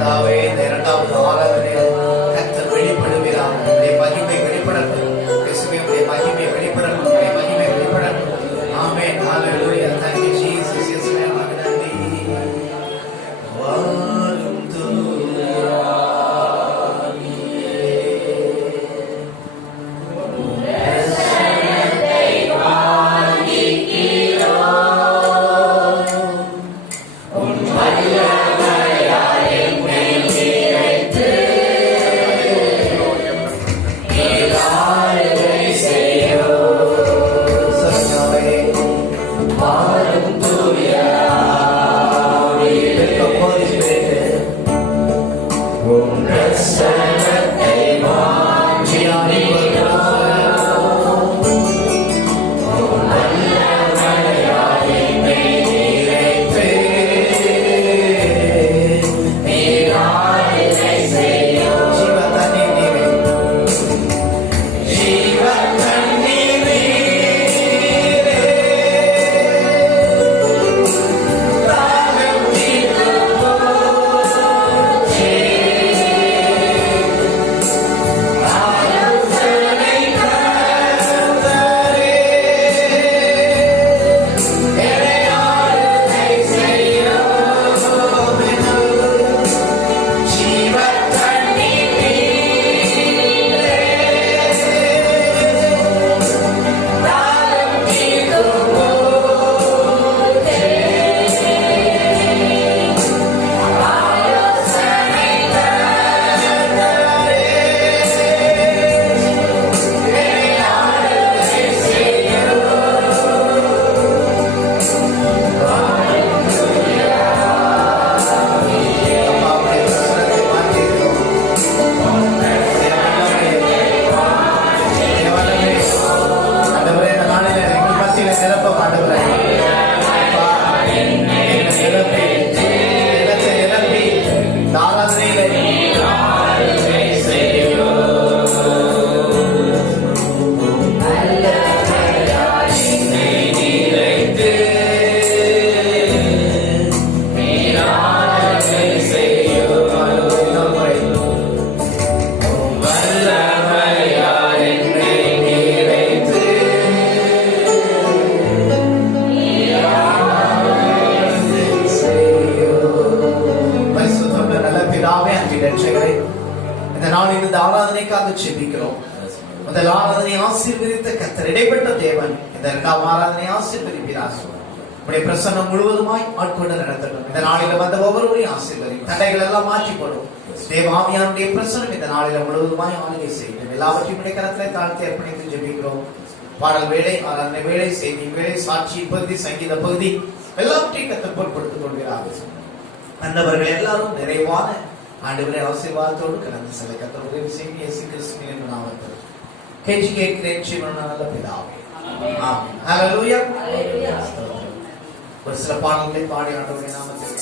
கர்த்தாவே இந்த இரண்டாவது ஆராதனையில் கர்த்தர் வெளிப்படுகிறார். உடைய மகிமை வெளிப்படட்டும். இயேசுவே உடைய மகிமை வெளிப்படட்டும். உடைய மகிமை வெளிப்படட்டும். ஆமென். ஹalleluya. Thank you Jesus. இயேசுவே உமக்கு நன்றி. வாரும் தூயாவியே பிரசன்னத்தை வாஞ்சிக்கிறோம். உன் வல்லமையால் எம்மை நிறைத்து நீராளுகை செய்யும். சரணாவே வாரும் தூய ஆவியே உம் பிரசன்னத்தை வாஞ்சிக்கிறோம். உன் வல்லமையால் எம்மை நிறைத்து நீராளுகை செய்யும். ஜீவ தண்ணீர் நீரே, ஜீவ தண்ணீர் நீரே, தாகம் தீர்க்கும் போதே ஆலோசனை கர்த்தரே, என்னை ஆளுகை செய்யும். ஜீவ தண்ணீர் நீரே, தாகம் தீர்க்கும் போதே ஆலோசனை கர்த்தரே, என்னை ஆளுகை செய்யும். அப்பாவுடைய பிரசன்னத்தை வாஞ்சிக்கிறோம். ஆண்டவரே, இந்த நாளிலே எங்கள் மத்தியிலே நிரப்ப ஆண்டவரே. அப்பா, என்னை நிரப்பி, இடத்தை நிரப்பி, இந்த ஆராதனையிலே ஆளுகை செய்யும். வல்லமையால் என்னை நிறைத்து நீராளுகை செய்யும். வல்லமையால் என்னை நிறைத்து நீராளுகை செய்யும். பரிசுத்தமுள்ள நல்ல பிதாவே, அன்பின் இரட்சகரே, இந்த நாளில் இந்த ஆராதனைக்காக ஜெபிக்கிறோம். முதல் ஆராதனை ஆசீர்வதித்த கர்த்தர், இடைப்பட்ட தேவன் இந்த இரண்டாம் ஆராதனை ஆசீர்வதிக்கிறார். உடைய பிரசன்னம் முழுவதுமாய் ஆட்கொண்டு நடத்தட்டும். இந்த நாளில வந்த ஒவ்வொருவரையும் ஆசீர்வதி. தடைகள் எல்லாம் மாற்றி போடும். தேவாவியானுடைய பிரசன்னம் இந்த நாளில முழுவதுமாய் ஆளுகை செய்யும். எல்லாவற்றையும் உடைய கரத்திலே தாழ்த்தி அர்ப்பணித்து ஜெபிக்கிறோம். பாடல் வேலை, ஆராதனை வேலை, செய்தி வேலை, சாட்சி பகுதி, சங்கீத பகுதி எல்லாவற்றையும் கர்த்தர் பொறுப்படுத்திக் கொள்கிறார்கள். அந்தவர்கள் எல்லாரும் நிறைவான ஆண்டவரே ஆசீர்வாதத்தோடு கடந்து செல்ல கர்த்தர் உதவி செய்யும். இயேசு கிறிஸ்துவின் என்ற நாமத்தில் கேட்சி கேட்கிறேன் ஜீவனுள்ள நல்ல பிதாவே. ஆமென். ஹalleluya. ஒரு சில பாடல்களை பாடி ஆண்டவருடைய நாமத்தில்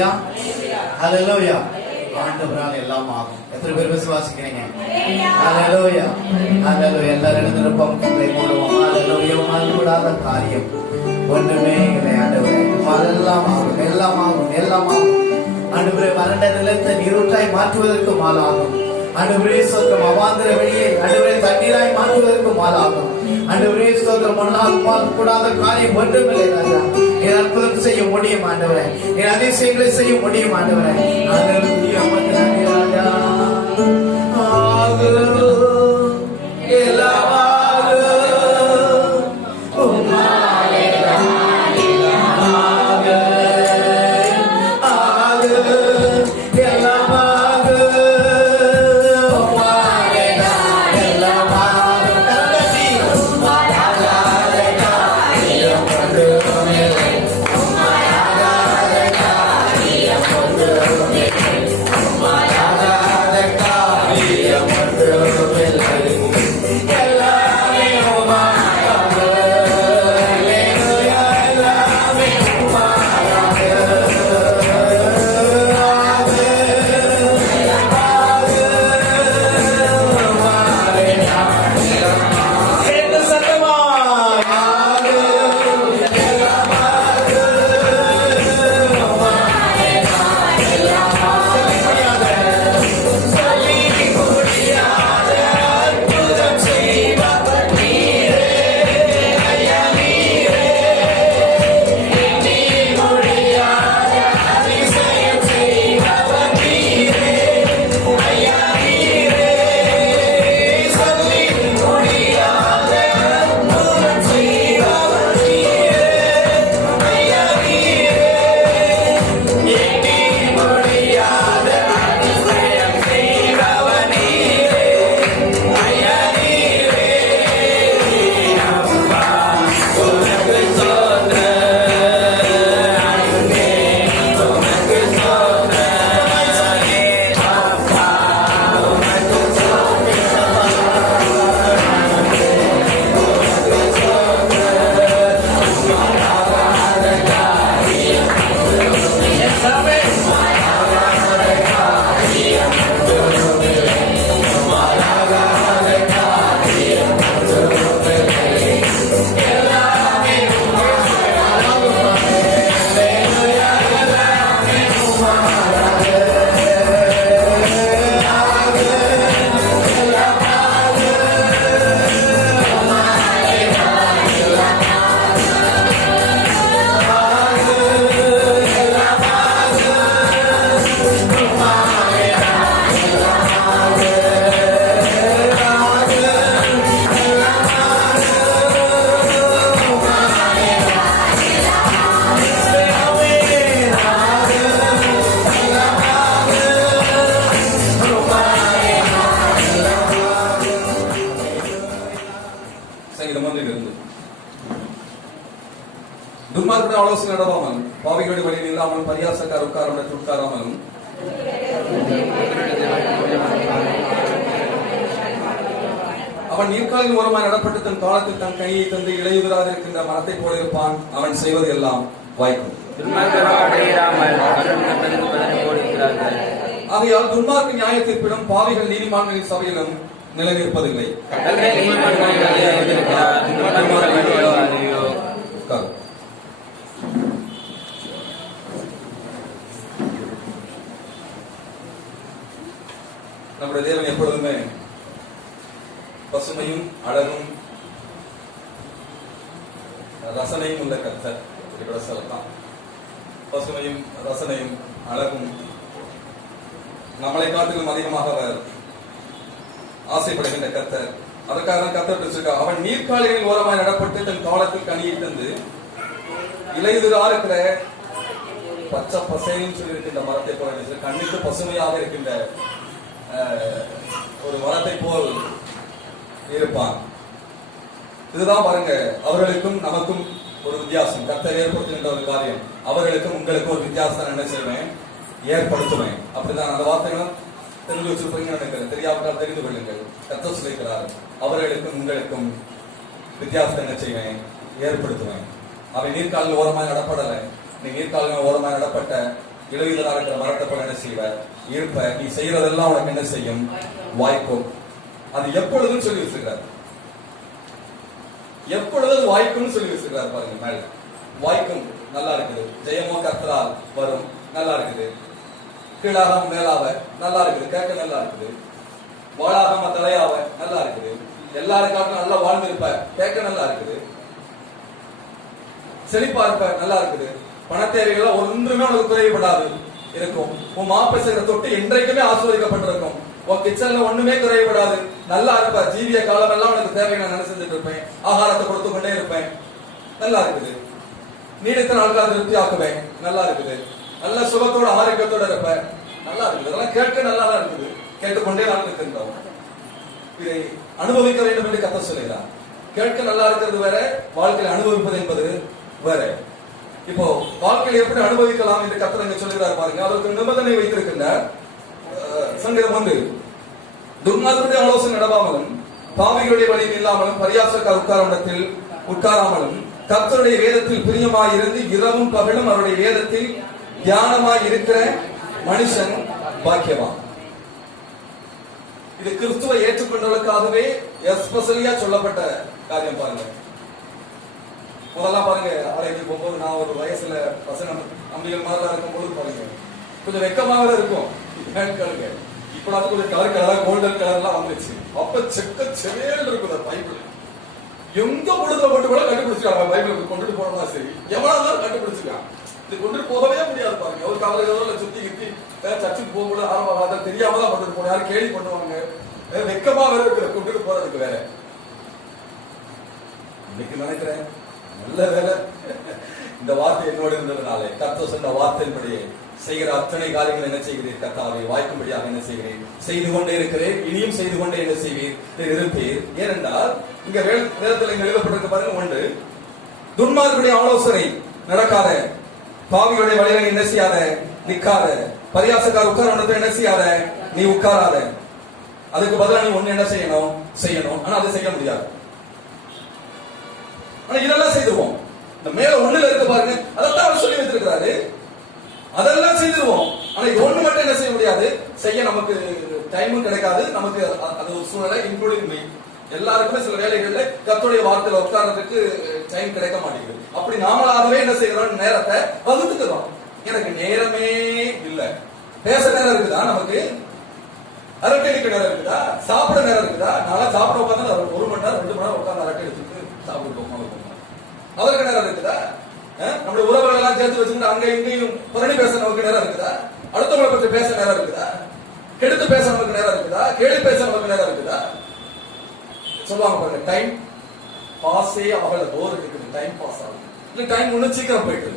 ஹalleluya ஹalleluya. ஆண்டவரால் எல்லாம் ஆகும். எத்தனை பேர் விசுவாசிக்கிறீங்க? ஹalleluya ஹalleluya. எல்லாரும் எழுந்திருப்போம், கண்களை மூடுவோம். ஹalleluya. மாறுபடாத காரியம் ஒன்றுமே இல்லை ஆண்டவரே. எல்லாம் ஆகும், எல்லாம் ஆகும், எல்லாம் ஆகும். ஆண்டவரே, வறண்ட நிலத்தை நீரூற்றாய் மாற்றுவதற்கு மாலாகும். ஆண்டவரே ஸ்தோத்திரம். அவாந்திர வெளியை ஆண்டவரே தண்ணீராய் மாற்றுவதற்கு மாலாகும். ஆண்டவரே ஸ்தோத்திரம். முன்னால் கூடாத காரியம் ஒன்றுமில்லை ராஜா. என் அற்புதம் செய்ய முடியும் ஆண்டவரே. என் அதிசயங்களை செய்ய முடியும் ஆண்டவரே. ஹalleluya ராஜா. துன்மார்க்கருடைய ஆலோசனை நடவாமல், பாவிகளுடைய வழியில் இல்லாமல், பரியாசக்கார உட்காரவுடைய உட்காராமலும், அவன் நீர்க்காலின் ஓரமாய் நடப்பட்டு தன் காலத்தில் தன் கையை தந்து இடையுதராக இருக்கின்ற மரத்தை போல இருப்பான். அவன் செய்வது எல்லாம் வாய்க்கும். ஆகையால் துன்மார்க்க நியாய தீர்ப்பிலும் பாவிகள் நீதிமான்களின் சபையிலும் நிலைநிற்பதில்லை. நம்முடைய தேவன் எப்பொழுதுமே பசுமையும் அழகும் ரசனையும் உள்ள கர்த்தர். இப்படி கூட சொல்லலாம். பசுமையும் ரசனையும் அழகும் நம்மளை காட்டிலும் அதிகமாக அவர் ஆசைப்படுகின்ற கர்த்தர். அதற்காக கர்த்தர் பிடிச்சிருக்கா. அவன் நீர்க்காலிகளின் ஓரமாய் நடப்பட்டு தன் காலத்தில் கனியை தந்து இலையுதிரா இருக்கிற பச்சை பசைன்னு சொல்லி இருக்கின்ற மரத்தை போல கண்ணுக்கு பசுமையாக இருக்கின்ற ஒரு மரத்தை போல் இருப்பான். இதுதான் பாருங்க, அவர்களுக்கும் நமக்கும் ஒரு வித்தியாசம். கர்த்தர் ஏற்படுத்துகின்ற ஒரு காரியம். அவர்களுக்கும் உங்களுக்கு ஒரு வித்தியாசம் என்ன செய்வேன், ஏற்படுத்துவேன். அப்படிதான் அந்த வார்த்தைகளும் தெரிஞ்சு வச்சிருப்பீங்க நினைக்கிறேன். தெரியாவிட்டால் தெரிந்து கொள்ளுங்கள். கர்த்தர் சொல்லிக்கிறார், அவர்களுக்கும் உங்களுக்கும் வித்தியாசத்தை என்ன செய்வேன், ஏற்படுத்துவேன். அவை நீர்க்காலில் ஓரமாக நடப்படலை. நீ நீர்க்காலில் ஓரமாக நடப்பட்ட இளையுதலா இருக்கிற மரத்தை போல என்ன செய்வ இருப்ப. நீ செய்யறதெல்லாம் உனக்கு என்ன செய்யும்? வாய்க்கும். அது எப்பொழுதும் சொல்லி வச்சிருக்காரு. எப்பொழுதும் வாய்க்கும் சொல்லி வச்சிருக்காரு பாருங்க. மேல வாய்க்கும் நல்லா இருக்குது. ஜெயமோ கர்த்தரால் வரும் நல்லா இருக்குது. கீழாக மேலாவ நல்லா இருக்குது. கேட்க நல்லா இருக்குது. வாழாகாம தலையாவ நல்லா இருக்குது. எல்லாருக்காகவும் நல்லா வாழ்ந்திருப்ப கேட்க நல்லா இருக்குது. செழிப்பா இருப்ப நல்லா இருக்குது. பணத்தேவைகள் ஒன்றுமே உனக்கு குறைவுபடாது இருக்கும். உன் மாப்ப செய்கிற தொட்டு என்றைக்குமே ஆசீர்வதிக்கப்பட்டிருக்கும். உன் கிச்சன்ல ஒண்ணுமே குறைவுபடாது. நல்லா இருப்ப. ஜீவிய காலம் எல்லாம் உனக்கு தேவை நான் என்ன செஞ்சுட்டு இருப்பேன். ஆகாரத்தை கொடுத்து கொண்டே இருப்பேன். நல்லா இருக்குது. நீடித்த நாட்கள் திருப்தி ஆக்குவேன். நல்லா இருக்குது. நல்ல சுகத்தோட ஆரோக்கியத்தோட இருப்ப நல்லா இருக்குது. அதெல்லாம் கேட்க நல்லா தான் இருக்குது. கேட்டுக்கொண்டே நான் இருக்கின்றோம். இதை அனுபவிக்க வேண்டும் என்று கர்த்தர் சொல்லுகிறார். கேட்க நல்லா இருக்கிறது வேற, வாழ்க்கையில் அனுபவிப்பது என்பது வேற. இப்போ வாழ்க்கையில் எப்படி அனுபவிக்கலாம் என்று கர்த்தர் அங்க சொல்லுகிறார் பாருங்க. அதற்கு நிபந்தனை வைத்திருக்கின்றார். சங்கீதம் 1 துன்மார்க்கருடைய ஆலோசனை நடவாமலும் பாவிகளுடைய வழியில் இல்லாமலும் பரியாசக்கார் உட்காரத்தில் உட்காராமலும் கர்த்தருடைய வேதத்தில் பிரியமாயிருந்து இரவும் பகலும் அவருடைய வேதத்தில் தியானமாய் இருக்கிற மனுஷன் பாக்கியவான். இது கிறிஸ்துவை ஏற்றுக்கொண்டவர்களுக்காகவே எஸ்பெஷலியா சொல்லப்பட்ட காரியம் பாருங்க. முதல்ல பாருங்க, ஆராய்ச்சி போகும்போது நான் ஒரு வயசுல பசங்க அம்பிகள் மாதிரி இருக்கும்போது பாருங்க கொஞ்சம் வெக்கமாக இருக்கும். இப்ப அது கொஞ்சம் கலர் கலரா கோல்டன் கலர்லாம் வந்துச்சு. அப்ப செக்க செவேல் இருக்குது பைபிள். எங்க பொழுதுல கொண்டு கூட கண்டுபிடிச்சிருக்காங்க. பைபிளுக்கு கொண்டுட்டு போனோம்னா சரி, எவ்வளவு கண்டுபிடிச்சிருக்காங்க. இது கொண்டு போகவே முடியாது பாருங்க. ஒரு காலையில சுத்தி கிட்டி சர்ச்சுக்கு போகும்போது ஆரம்பம் தெரியாம தான் கொண்டு போன யாரும் கேள்வி பண்ணுவாங்க. வெக்கமா வேற இருக்கிற கொண்டுட்டு போறதுக்கு வேற. இன்னைக்கு நினைக்கிறேன் நல்ல வேலை இந்த வார்த்தை என்னோடு இருந்ததுனாலே கர்த்தர் சொன்ன வார்த்தையின்படியே செய்கிற அத்தனை காரியங்கள் என்ன செய்கிறீர்? கர்த்தாவை வாய்க்கும்படியாக என்ன செய்கிறேன்? செய்து கொண்டே இருக்கிறேன். இனியும் செய்து கொண்டே என்ன செய்வீர்? இருப்பீர். ஏனென்றால் இங்க வேதத்தில் இங்க எழுதப்பட்டிருக்க பாருங்க. 1 துன்மார்க்கருடைய ஆலோசனை நடக்காத, பாவிகளுடைய வழியில என்ன செய்யாத, நிக்காத, பரியாசக்கார உட்கார என்ன செய்யாத, நீ உட்காராத. அதுக்கு பதிலா நீ ஒண்ணு என்ன செய்யணும். ஆனா அதை செய்ய முடியாது. ஆனா இதெல்லாம் செய்துருவோம். இந்த மேல 1ல இருக்க பாருங்க, அதைத்தான் அவர் சொல்லி வைத்திருக்கிறாரு. அதெல்லாம் செய்திருவோம். ஆனா இது ஒண்ணு மட்டும் என்ன செய்ய முடியாது, செய்ய நமக்கு டைமும் கிடைக்காது. நமக்கு அது ஒரு சூழ்நிலை இன்க்ளூடிங் மீ. எல்லாருக்குமே சில வேலைகள்ல கர்த்தருடைய வார்த்தையில உட்கார்றதுக்கு டைம் கிடைக்க மாட்டேங்குது. அப்படி நாமளாகவே என்ன செய்யறோம், நேரத்தை வகுத்துக்கிறோம். எனக்கு நேரமே இல்ல. பேச நேரம் இருக்குதா? நமக்கு அரட்டை அடிக்க நேரம் இருக்குதா? சாப்பிட நேரம் இருக்குதா? நான் சாப்பிட உட்காந்து 1 மணி நேரம் 2 மணி நேரம் உட்காந்து அரட்டை எடுத்துட்டு சாப்பிட்டு அதற்கு நேரம் இருக்குதா? நம்முடைய உறவுகள் எல்லாம் சேர்த்து வச்சுக்கிட்டு அங்க இங்கேயும் புரணி பேச நமக்கு நேரம் இருக்குதா? அடுத்தவங்களை பற்றி பேச நேரம் இருக்குதா? கெடுத்து பேச நமக்கு நேரம் இருக்குதா? கேள்வி பேச நமக்கு நேரம் இருக்குதா? சொல்லுவாங்க பாருங்க, டைம் பாஸே ஆகல, போர் இருக்குது, டைம் பாஸ் ஆகும். இல்ல டைம் இன்னும் சீக்கிரம் போயிட்டு.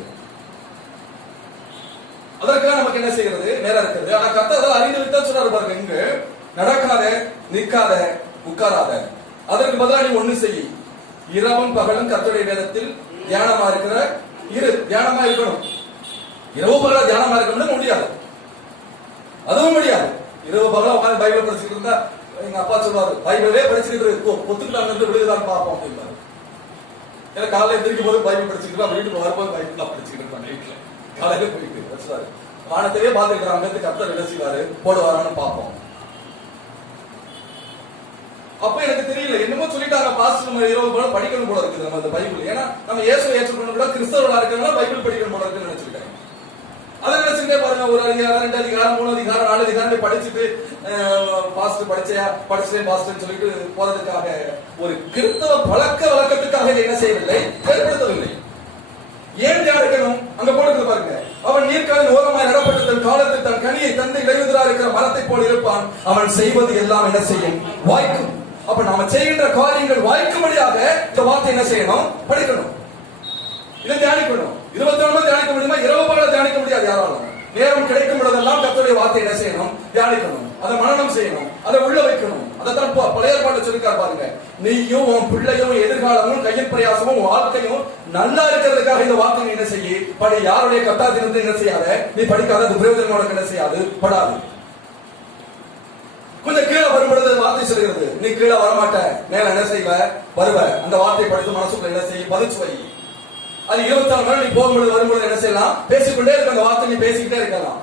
அதற்கெல்லாம் நமக்கு என்ன செய்யறது? நேரம் இருக்குது. ஆனா கர்த்தர் அறிந்து விட்டா சொல்றாரு பாருங்க, இங்கு நடக்காத, நிற்காத, உட்காராத. அதற்கு பதிலாக நீ ஒண்ணு செய். இரவும் பகலும் கர்த்தருடைய வேதத்தில் தியானமா இருக்கிற தியானமா இருக்கணும். இரவு பகல தியானமா இருக்கணும்னு முடியாது. அதுவும் முடியாது. இரவு பகல உட்காந்து பைபிள் படிச்சுட்டு இருந்தா எங்க அப்பா சொல்லுவாரு, பைபிளே படிச்சுட்டு ஒத்துக்கிட்டாங்க விடுதான் பார்ப்போம் அப்படின்னாரு. ஏன்னா காலையில எந்திரிக்கும் போது பைபிள் படிச்சுட்டு வீட்டுக்கு வரும்போது பைபிள் தான் படிச்சுட்டு இருப்பாங்க. வீட்டுல காலையில போயிட்டு வச்சுவாரு. வானத்தையே பார்த்துக்கிறாங்க, கர்த்தர் என்ன செய்வாரு போடுவாரான்னு பார்ப்போம். அப்ப எனக்கு தெரியல, என்னமோ சொல்லிட்டாங்க பாஸ்டர், நம்ம இரவு போல படிக்கணும் போல இருக்குது நம்ம அந்த பைபிள். ஏன்னா நம்ம இயேசுவை ஏற்றுக்கொண்டு கூட கிறிஸ்தவர்களா இருக்கிறவங்க பைபிள் படிக்கணும் போல இருக்குன்னு நினைச்சிருக்காங்க. அதை நினைச்சுட்டே பாருங்க, 1 அதிகாரம் 2 அதிகாரம் 3 அதிகாரம் 4 அதிகாரம் படிச்சுட்டு பாஸ்டர் படிச்சேன் பாஸ்டர் சொல்லிட்டு போறதுக்காக ஒரு கிறிஸ்தவ பழக்க வழக்கத்துக்காக என்ன செய்யவில்லை, ஏற்படுத்தவில்லை. ஏன் தியானிக்கணும்? அங்க போடுறது பாருங்க, அவன் நீர்க்காலின் ஓரமாய் நடப்பட்டு தன் காலத்தில் தன் கனியை தந்து இடைவெளியா இருக்கிற மரத்தை போல் இருப்பான். அவன் செய்வது எல்லாம் என்ன செய்யும்? வாய்க்கும். அப்ப நாம செய்கின்ற காரியங்கள் வாய்க்கும்படியாக இந்த வார்த்தை என்ன செய்யணும்? படிக்கணும். இதை தியானிக்கணும். 24 தியானிக்க முடியுமா? இரவு பகல தியானிக்க முடியாது யாராலும். நேரம் கிடைக்கும் பொழுதெல்லாம் கர்த்தருடைய வார்த்தை என்ன செய்யணும்? தியானிக்கணும். அதை மனனம் செய்யணும். அதை உள்ள வைக்கணும். அதைத்தான் பழைய ஏற்பாட்டில் சொல்லிருக்காரு பாருங்க, நீயும் உன் பிள்ளையும் எதிர்காலமும் கையின் பிரயாசமும் வாழ்க்கையும் நல்லா இருக்கிறதுக்காக இந்த வார்த்தை என்ன செய்ய படி. யாருடைய கத்தாத்திலிருந்து என்ன செய்யாத, நீ படிக்காத பிரயோஜனம் என்ன செய்யாது, படாது. கொஞ்சம் கீழே வரும்பொழுது வார்த்தை சொல்கிறது, நீ கீழே வரமாட்ட, மேல என்ன செய்வ, வருவ. அந்த வார்த்தை படித்து மனசுக்குள்ள என்ன செய்ய, பதிச்சு வை. அது 24 மணி நீ போகும்போது வரும்போது என்ன செய்யலாம்? பேசிக்கொண்டே இருக்க, அந்த வார்த்தை நீ பேசிக்கிட்டே இருக்கலாம்.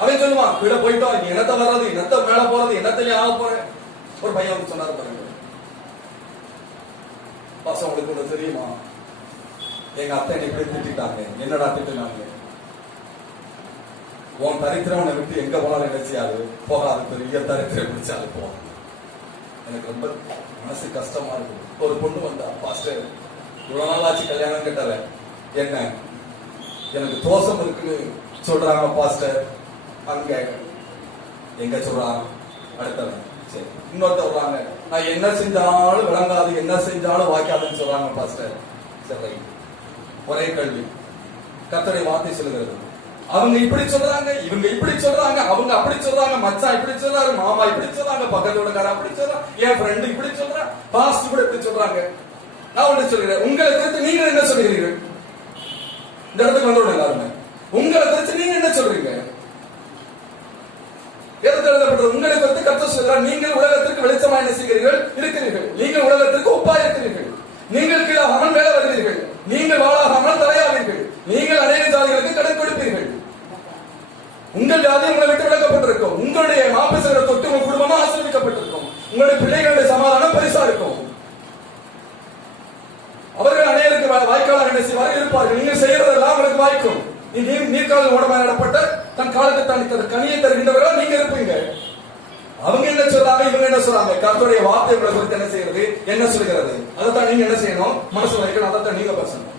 அவன் சொல்லுவான், கீழே போயிட்டோம், நீ என்னத்த வர்றது, என்னத்த மேல போறது, என்னத்திலே ஆக போறேன். ஒரு பையன் வந்து சொன்னாரு பாருங்க, பாசம் உங்களுக்கு ஒண்ணு தெரியுமா, எங்க அத்தை என்னை இப்படி திட்டாங்க. என்னடா திட்டுனாங்க? உன் தரித்திரவனை விட்டு எங்க போனாலும் என்ன செய்யாது, போகாது, பெரிய தரித்திரம் பிடிச்சாது போ. எனக்கு ரொம்ப மனசு கஷ்டமா இருக்கும். ஒரு பொண்ணு வந்தா, பாஸ்டர் இவ்வளவு நாள் ஆச்சு கல்யாணம் கேட்டால, என்ன எனக்கு தோஷம் இருக்குன்னு சொல்றாங்க பாஸ்டர். அங்க எங்க சொல்றாங்க? அடுத்தவன் சரி, இன்னொருத்த வர்றாங்க, நான் என்ன செஞ்சாலும் விளங்காது, என்ன செஞ்சாலும் வாய்க்காதுன்னு சொல்றாங்க பாஸ்டர். சரி, ஒரே கேள்வி, கர்த்தருடைய வார்த்தை சொல்லுகிறது, அவங்க இப்படி சொல்றாங்க, இவங்க இப்படி சொல்றாங்க, அவங்க அப்படி சொல்றாங்க, மச்சான் இப்படி சொல்றாரு, மாமா இப்படி சொல்றாங்க, பக்கத்து வீட்டுக்காரன் அப்படி சொல்றான், என் ஃப்ரெண்டு இப்படி சொல்றான், பாஸ்ட் கூட இப்படி சொல்றாங்க. நான் ஒண்ணு சொல்கிறேன், உங்களை குறித்து நீங்கள் என்ன சொல்கிறீர்கள்? இந்த இடத்துக்கு வந்தோட எல்லாருமே உங்களை குறித்து நீங்க என்ன சொல்றீங்க? உங்களை குறித்து கர்த்தர் சொல்கிறார், நீங்கள் உலகத்திற்கு வெளிச்சமா என்ன செய்கிறீர்கள்? இருக்கிறீர்கள். நீங்கள் உலகத்திற்கு உப்பா இருக்கிறீர்கள். நீங்கள் கீழாகாமல் மேல வருவீர்கள். நீங்கள் வாழாகாமல் தலையாவீர்கள். நீங்கள் அநேக ஜாதிகளுக்கு கடன் கொடுப்பீர்கள். உங்கள் ஜாதி உங்களை விட்டு விளக்கப்பட்டிருக்கும். உங்களுடைய மாப்பிசரை தொட்டு உங்கள் குடும்பமா ஆசீர்வதிக்கப்பட்டிருக்கும். உங்களுடைய பிள்ளைகளுடைய சமாதானம் பரிசா இருக்கும். அவர்கள் அநேகருக்கு வாய்க்காலாக என்ன செய்வார்கள்? இருப்பார்கள். நீங்கள் செய்யறதெல்லாம் உங்களுக்கு வாய்க்கும். நீர்கால ஓடமாக நடப்பட்ட தன் காலத்தை தன் கனியை தருகின்றவர்கள் நீங்க இருப்பீங்க. அவங்க என்ன சொல்றாங்க, இவங்க என்ன சொல்றாங்க? கர்த்தருடைய வார்த்தை உங்களை குறித்து என்ன செய்யறது, என்ன சொல்கிறது, அதைத்தான் நீங்க என்ன செய்யணும், மனசுல வைக்கணும். அதைத்தான் நீங்க பேசணும்.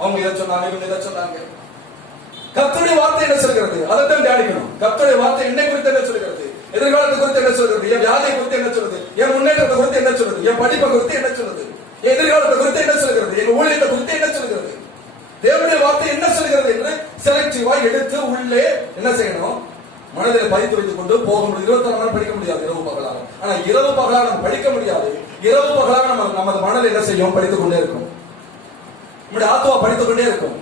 அவங்க இதை சொன்னாங்க, இவங்க இதை சொன்னாங்க. கர்த்தருடைய வார்த்தை என்ன சொல்கிறது, அதைத்தான் தியானிக்கணும். கர்த்தருடைய வார்த்தை என்னை குறித்து என்ன சொல்கிறது, எதிர்காலத்தை குறித்து என்ன சொல்கிறது, என் வியாதியை குறித்து என்ன சொல்றது, என் முன்னேற்றத்தை குறித்து என்ன சொல்றது, என் படிப்பை குறித்து என்ன சொல்றது, எதிர்காலத்தை குறித்து என்ன சொல்கிறது, என் ஊழியத்தை குறித்து என்ன சொல்கிறது, தேவனுடைய வார்த்தை என்ன சொல்கிறது என்று செலக்டிவா எடுத்து உள்ளே என்ன செய்யணும், மனதில் பதித்து வைத்துக் கொண்டு போக முடியும். 24 மணி படிக்க முடியாது இரவு பகலாக. ஆனா இரவு பகலாக நம்ம படிக்க முடியாது. இரவு பகலாக நமது மனதில் என்ன செய்யும், படித்துக் கொண்டே இருக்கும். நம்முடைய ஆத்மா படித்துக் கொண்டே இருக்கும்.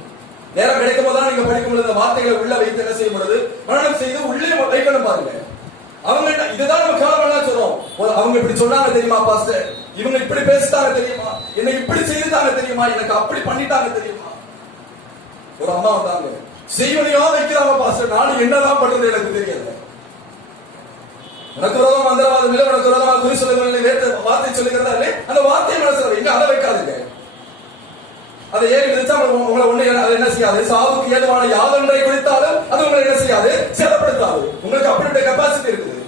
நேரம் கிடைக்கும் போதுதான் நீங்க படிக்கும் பொழுது வார்த்தைகளை உள்ள வைத்து என்ன செய்யும் பொழுது மனனம் செய்து உள்ளே வைக்கணும். பாருங்க, அவங்க இதுதான் நம்ம காலமெல்லாம் சொல்றோம். அவங்க இப்படி சொன்னாங்க தெரியுமா பாஸ்டர், இவங்க இப்படி பேசிட்டாங்க தெரியுமா, என்னை இப்படி செய்துட்டாங்க தெரியுமா, எனக்கு அப்படி பண்ணிட்டாங்க தெரியுமா. ஒரு அம்மா வந்தாங்க, செய்வனையா வைக்கிறாங்க பாஸ்டர், நானும் என்னதான் பண்றது எனக்கு தெரியல. எனக்கு விரோதம் மந்திரவாதம் இல்லை, உனக்கு விரோதமா குறி சொல்லுங்கள் வார்த்தை சொல்லுகிறதா இல்லை, அந்த வார்த்தையை மனசுல எங்க அதை வைக்காதுங்க. அதை ஏறி விதிச்சா உங்களை ஒண்ணு அதை என்ன செய்யாது, சாவுக்கு ஏதுவான யாதொன்றை குறித்தாலும் அது உங்களை என்ன செய்யாது, சேதப்படுத்தாது. உங்களுக்கு அப்படிப்பட்ட கெப்பாசிட்டி இருக்குது.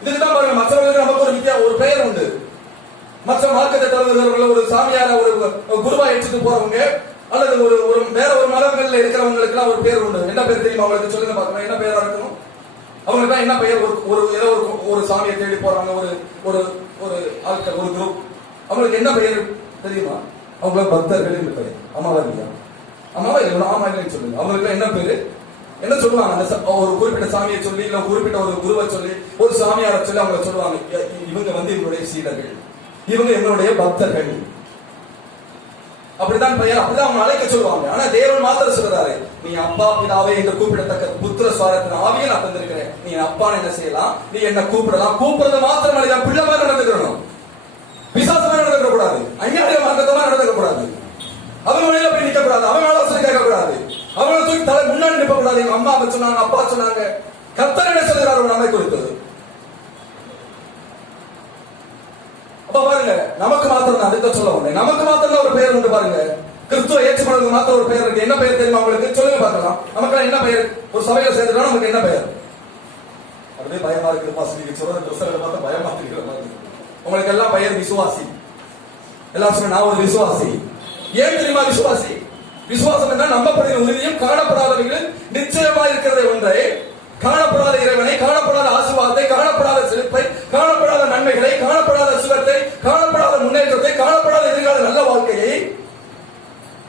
இதுக்குதான் பாருங்க, மற்றவர்களுக்கு நமக்கு ஒரு பெயர் உண்டு. மற்ற மார்க்கத்தை தருவதற்கு ஒரு சாமியார ஒரு குருவா எடுத்துட்டு போறவங்க அல்லது ஒரு வேற ஒரு மதங்கள்ல இருக்கிறவங்களுக்கு எல்லாம் ஒரு பேர் உண்டு. என்ன பேர் தெரியுமா அவங்களுக்கு? சொல்லுங்க பாக்கலாம், என்ன பேரா இருக்கணும் அவங்களுக்கு? என்ன பெயர்? ஏதோ ஒரு சாமியை தேடி போறாங்க, ஒரு ஒரு ஆட்கள், ஒரு குரூப், அவங்களுக்கு என்ன பெயர் தெரியுமா? அவங்களுக்கு பக்தர்கள் என்று பெயர். அம்மாவா இல்லையா? அம்மாவா இல்லை, ஆமா இல்லைன்னு சொல்லுங்க. அவங்களுக்கு என்ன பேரு, என்ன சொல்லுவாங்க? அந்த ஒரு குறிப்பிட்ட சாமியை சொல்லி இல்ல குறிப்பிட்ட ஒரு குருவை சொல்லி ஒரு சாமியாரை சொல்லி அவங்க சொல்லுவாங்க, இவங்க வந்து இவங்களுடைய சீடர்கள், இவங்க என்னுடைய பக்தர்கள். அப்படிதான் பெயர், அப்படிதான் அவங்க அழைக்க சொல்லுவாங்க. ஆனா தேவன் மாத்திரம் சொல்றாரு, நீ அப்பா பிதாவே என்று கூப்பிடத்தக்க புத்திர சுவாரத்தின் ஆவியை நான் தந்திருக்கிறேன். நீ அப்பான்னு என்ன செய்யலாம், நீ என்ன கூப்பிடலாம். கூப்பிடுறது மாத்திரம் அல்ல, பிள்ளை மாதிரி நடந்துக்கணும். விசாசமா நடந்துக்க கூடாது, அந்நிய மார்க்கமா நடந்துக்க கூடாது. அவங்க வழியில போய் நிக்க கூடாது, அவங்க ஆலோசனை கேட்க கூடாது, அவங்களை தூக்கி தலை முன்னாடி நிற்க கூடாது. எங்க அம்மா சொன்னாங்க, அப்பா சொன்னாங்க. கர்த்தர் என்ன சொல்கிறார் ஒரு நம்மை குறித்தது? அப்ப பாருங்க, நமக்கு மாத்திரம் தான் அதுக்கு சொல்ல உண்டு, நமக்கு மாத்திரம் ஒரு பெயர் உண்டு. பாருங்க, கிறிஸ்துவ ஏற்றுக்கொள்வது மாத்திரம் ஒரு பெயர் இருக்கு. என்ன பெயர் தெரியுமா உங்களுக்கு? சொல்லுங்க பார்க்கலாம். நமக்கு என்ன பெயர்? ஒரு சபையில சேர்ந்துட்டா நமக்கு என்ன பெயர்? அப்படியே பயமா இருக்கு பாஸ், நீங்க சொல்ற கிறிஸ்தவர்களை பார்த்தா பயமா இருக்கிற மாதிரி. உங்களுக்கு எல்லாம் பெயர் விசுவாசி. எல்லாம் சொல்ல, நான் ஒரு விசுவாசி. ஏன் தெரியுமா விசுவாசி? விசுவாசம் என்றால் நம்பப்படுகிற உறுதியும் காணப்படாதவர்களும் நிச்சயமா இருக்கிறதை ஒன்றை, காணப்படாத இறைவனை, காணப்படாத ஆசீர்வாதத்தை, காணப்படாத செழிப்பை, காணப்படாத நன்மைகளை, காணப்படாத சுகத்தை, காணப்படாத முன்னேற்றத்தை, காணப்படாத எதிர்கால நல்ல வாழ்க்கையை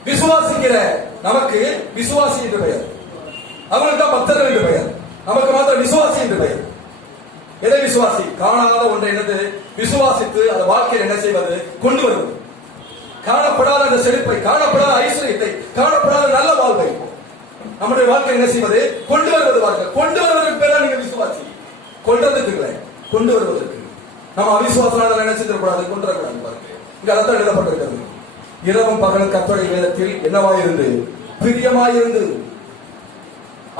விசுவாசிக்கிற நமக்கு விசுவாசி என்று பெயர். அவங்களுக்கு தான் பக்தர்கள் என்று பெயர். நமக்கு மாத்திரம் விசுவாசி என்று பெயர். எதை விசுவாசி? காணாத ஒன்றை என்னது விசுவாசித்து அந்த வாழ்க்கையில் என்ன செய்வது, கொண்டு வருவது. காணப்படாத அந்த செழிப்பை, காணப்படாத ஐஸ்வர்யத்தை, காணப்படாத நல்ல வாழ்வை நம்முடைய வாழ்க்கை என்ன செய்வது, கொண்டு வருவது. வாழ்க்கை கொண்டு வருவதற்கு பேரா நீங்க விசுவாசி. கொண்டதுக்கு இல்லை, கொண்டு வருவதற்கு. நம்ம அவிசுவாசம் என்ன செஞ்சிடக்கூடாது, கொண்டு வரக்கூடாது. பாருங்க, இங்க அதான் எழுதப்பட்டிருக்கிறது. இரவும் பகலும் கர்த்தருடைய வேதத்தில் என்னவாயிருந்து பிரியமாயிருந்து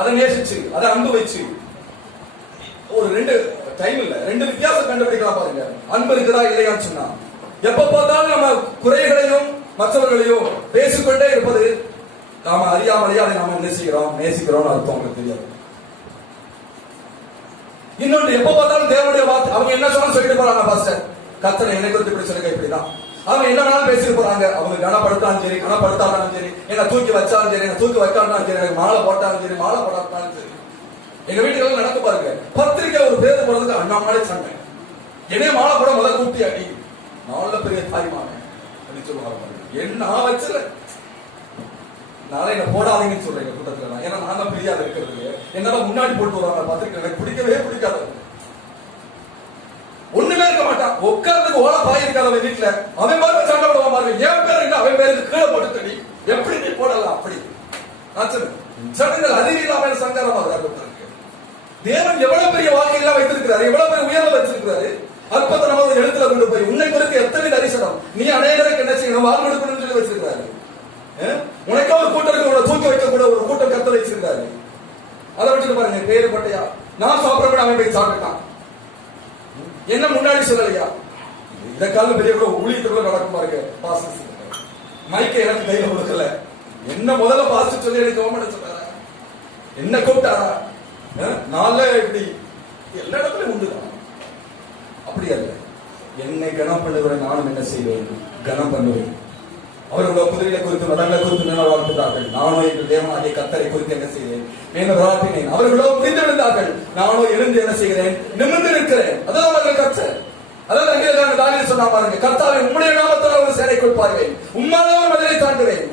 அதை நேசிச்சு அதை அன்பு வச்சு ஒரு ரெண்டு டைம் இல்ல, ரெண்டு வித்தியாசம் கண்டுபிடிக்கலாம் பாருங்க. அன்பு இருக்குதா இல்லையான்னு சொன்னா எப்ப பார்த்தாலும் நம்ம குறைகளையும் மற்றவர்களையும் பேசிக்கொண்டே இருப்பது நாம அறியாமலேயே அதை நாம என்ன செய்கிறோம், நேசிக்கிறோம் அர்த்தம் உங்களுக்கு தெரியாது. இன்னொன்று, எப்ப பார்த்தாலும் தேவனுடைய வார்த்தை, அவங்க என்ன சொன்னாலும் சொல்லிட்டு போறாங்க. பாஸ்டர் கர்த்தரை என்னை குறித்து இப்படி சொல்லுங்க, இப்படிதான் அவங்க என்ன நாளும் பேசிட்டு போறாங்க. அவங்க கனப்படுத்தாலும் சரி கனப்படுத்தாலும் சரி, என்ன தூக்கி வச்சாலும் சரி என்ன தூக்கி வைக்காலும் சரி, எனக்கு மாலை போட்டாலும் சரி மாலை போட்டாலும் சரி. எங்க வீட்டுல நடக்க பாருங்க, பத்திரிக்கை ஒரு பேர் போறதுக்கு அண்ணாமலை சண்டை, என்னைய மாலை போட முதல் கூட்டி அடி, நாள பெரிய தாய்மான சொல்லுவாங்க. என்ன வச்சல நாளை என்ன போடாதீங்கன்னு சொல்றேன் கூட்டத்துல. ஏன்னா நான் தான் பெரியாத இருக்கிறது, என்னால முன்னாடி போட்டு வருவாங்க பத்திரிக்கை, எனக்கு பிடிக்கவே பிடிக்காது. ஒண்ணுமே இருக்க மாட்டான், உட்கார்ந்துக்கு ஓலை பாய் இருக்காத வீட்டுல, அவன் மாதிரி சண்டை போடுவான் பாருங்க. என் பேரு இல்லை அவன் பேருக்கு கீழே போட்டு தடி, எப்படி நீ போடலாம் அப்படி சடங்கள் அறிவியலாம சங்கரமாக. தேவன் எவ்வளவு பெரிய வாழ்க்கையெல்லாம் வைத்திருக்கிறாரு, எவ்வளவு பெரிய உயர்வை வச்சிருக்கிறாரு. அற்பத்தை நம்ம எழுத்துல கொண்டு போய் உன்னை குறித்து எத்தனை தரிசனம், நீ அநேகருக்கு என்ன செய்யணும், வாழ்வு எடுக்கணும்னு சொல்லி வச்சிருக்கிறாரு. உனக்கே ஒரு கூட்டத்துக்கு தூக்கி வைக்க கூட ஒரு கூட்டம் கத்த வச்சிருக்காரு. அதை வச்சுட்டு பாருங்க, பேரு பட்டையா நான் சாப்பிட அவன் போய் சாப்பிட்டான், என்ன முன்னாடி சொல்லலையா? இத கால பெரிய கூட ஊழியத்துக்குள்ள நடக்கும் பாருங்க. பாஸ்டர் மைக்கை எனக்கு கையில கொடுக்கல, என்ன முதல்ல பாஸ்டர் சொல்லி எனக்கு கவர்மெண்ட் சொன்னாரா, என்ன கூப்பிட்டாரா, நாள இப்படி எல்லா இடத்துலயும் உண்டுதான். அப்படி அல்ல, என்னை கனம் பண்ணுவதை நானும் என்ன செய்வேன், கனம் பண்ணுவேன். அவர்களோட குதிரைகளை குறித்து மதங்களை குறித்து நினைவு வாழ்த்துகிறார்கள், நானோ எங்கள் தேவனாகிய கர்த்தரை குறித்து என்ன செய்தேன், மேலும் அவர்களோ புரிந்து விழுந்தார்கள், நானோ எழுந்து என்ன செய்கிறேன், நிமிர்ந்து நிற்கிறேன். அதான் அவர்கள் கர்த்தர். அதாவது அங்கே தானியேல் சொன்னா பாருங்க, கர்த்தாவே உம்முடைய நாமத்தால் ஒரு சேனை கொடுப்பார்கள், உம்மாலே ஒரு மதிலை தாண்டுவேன்.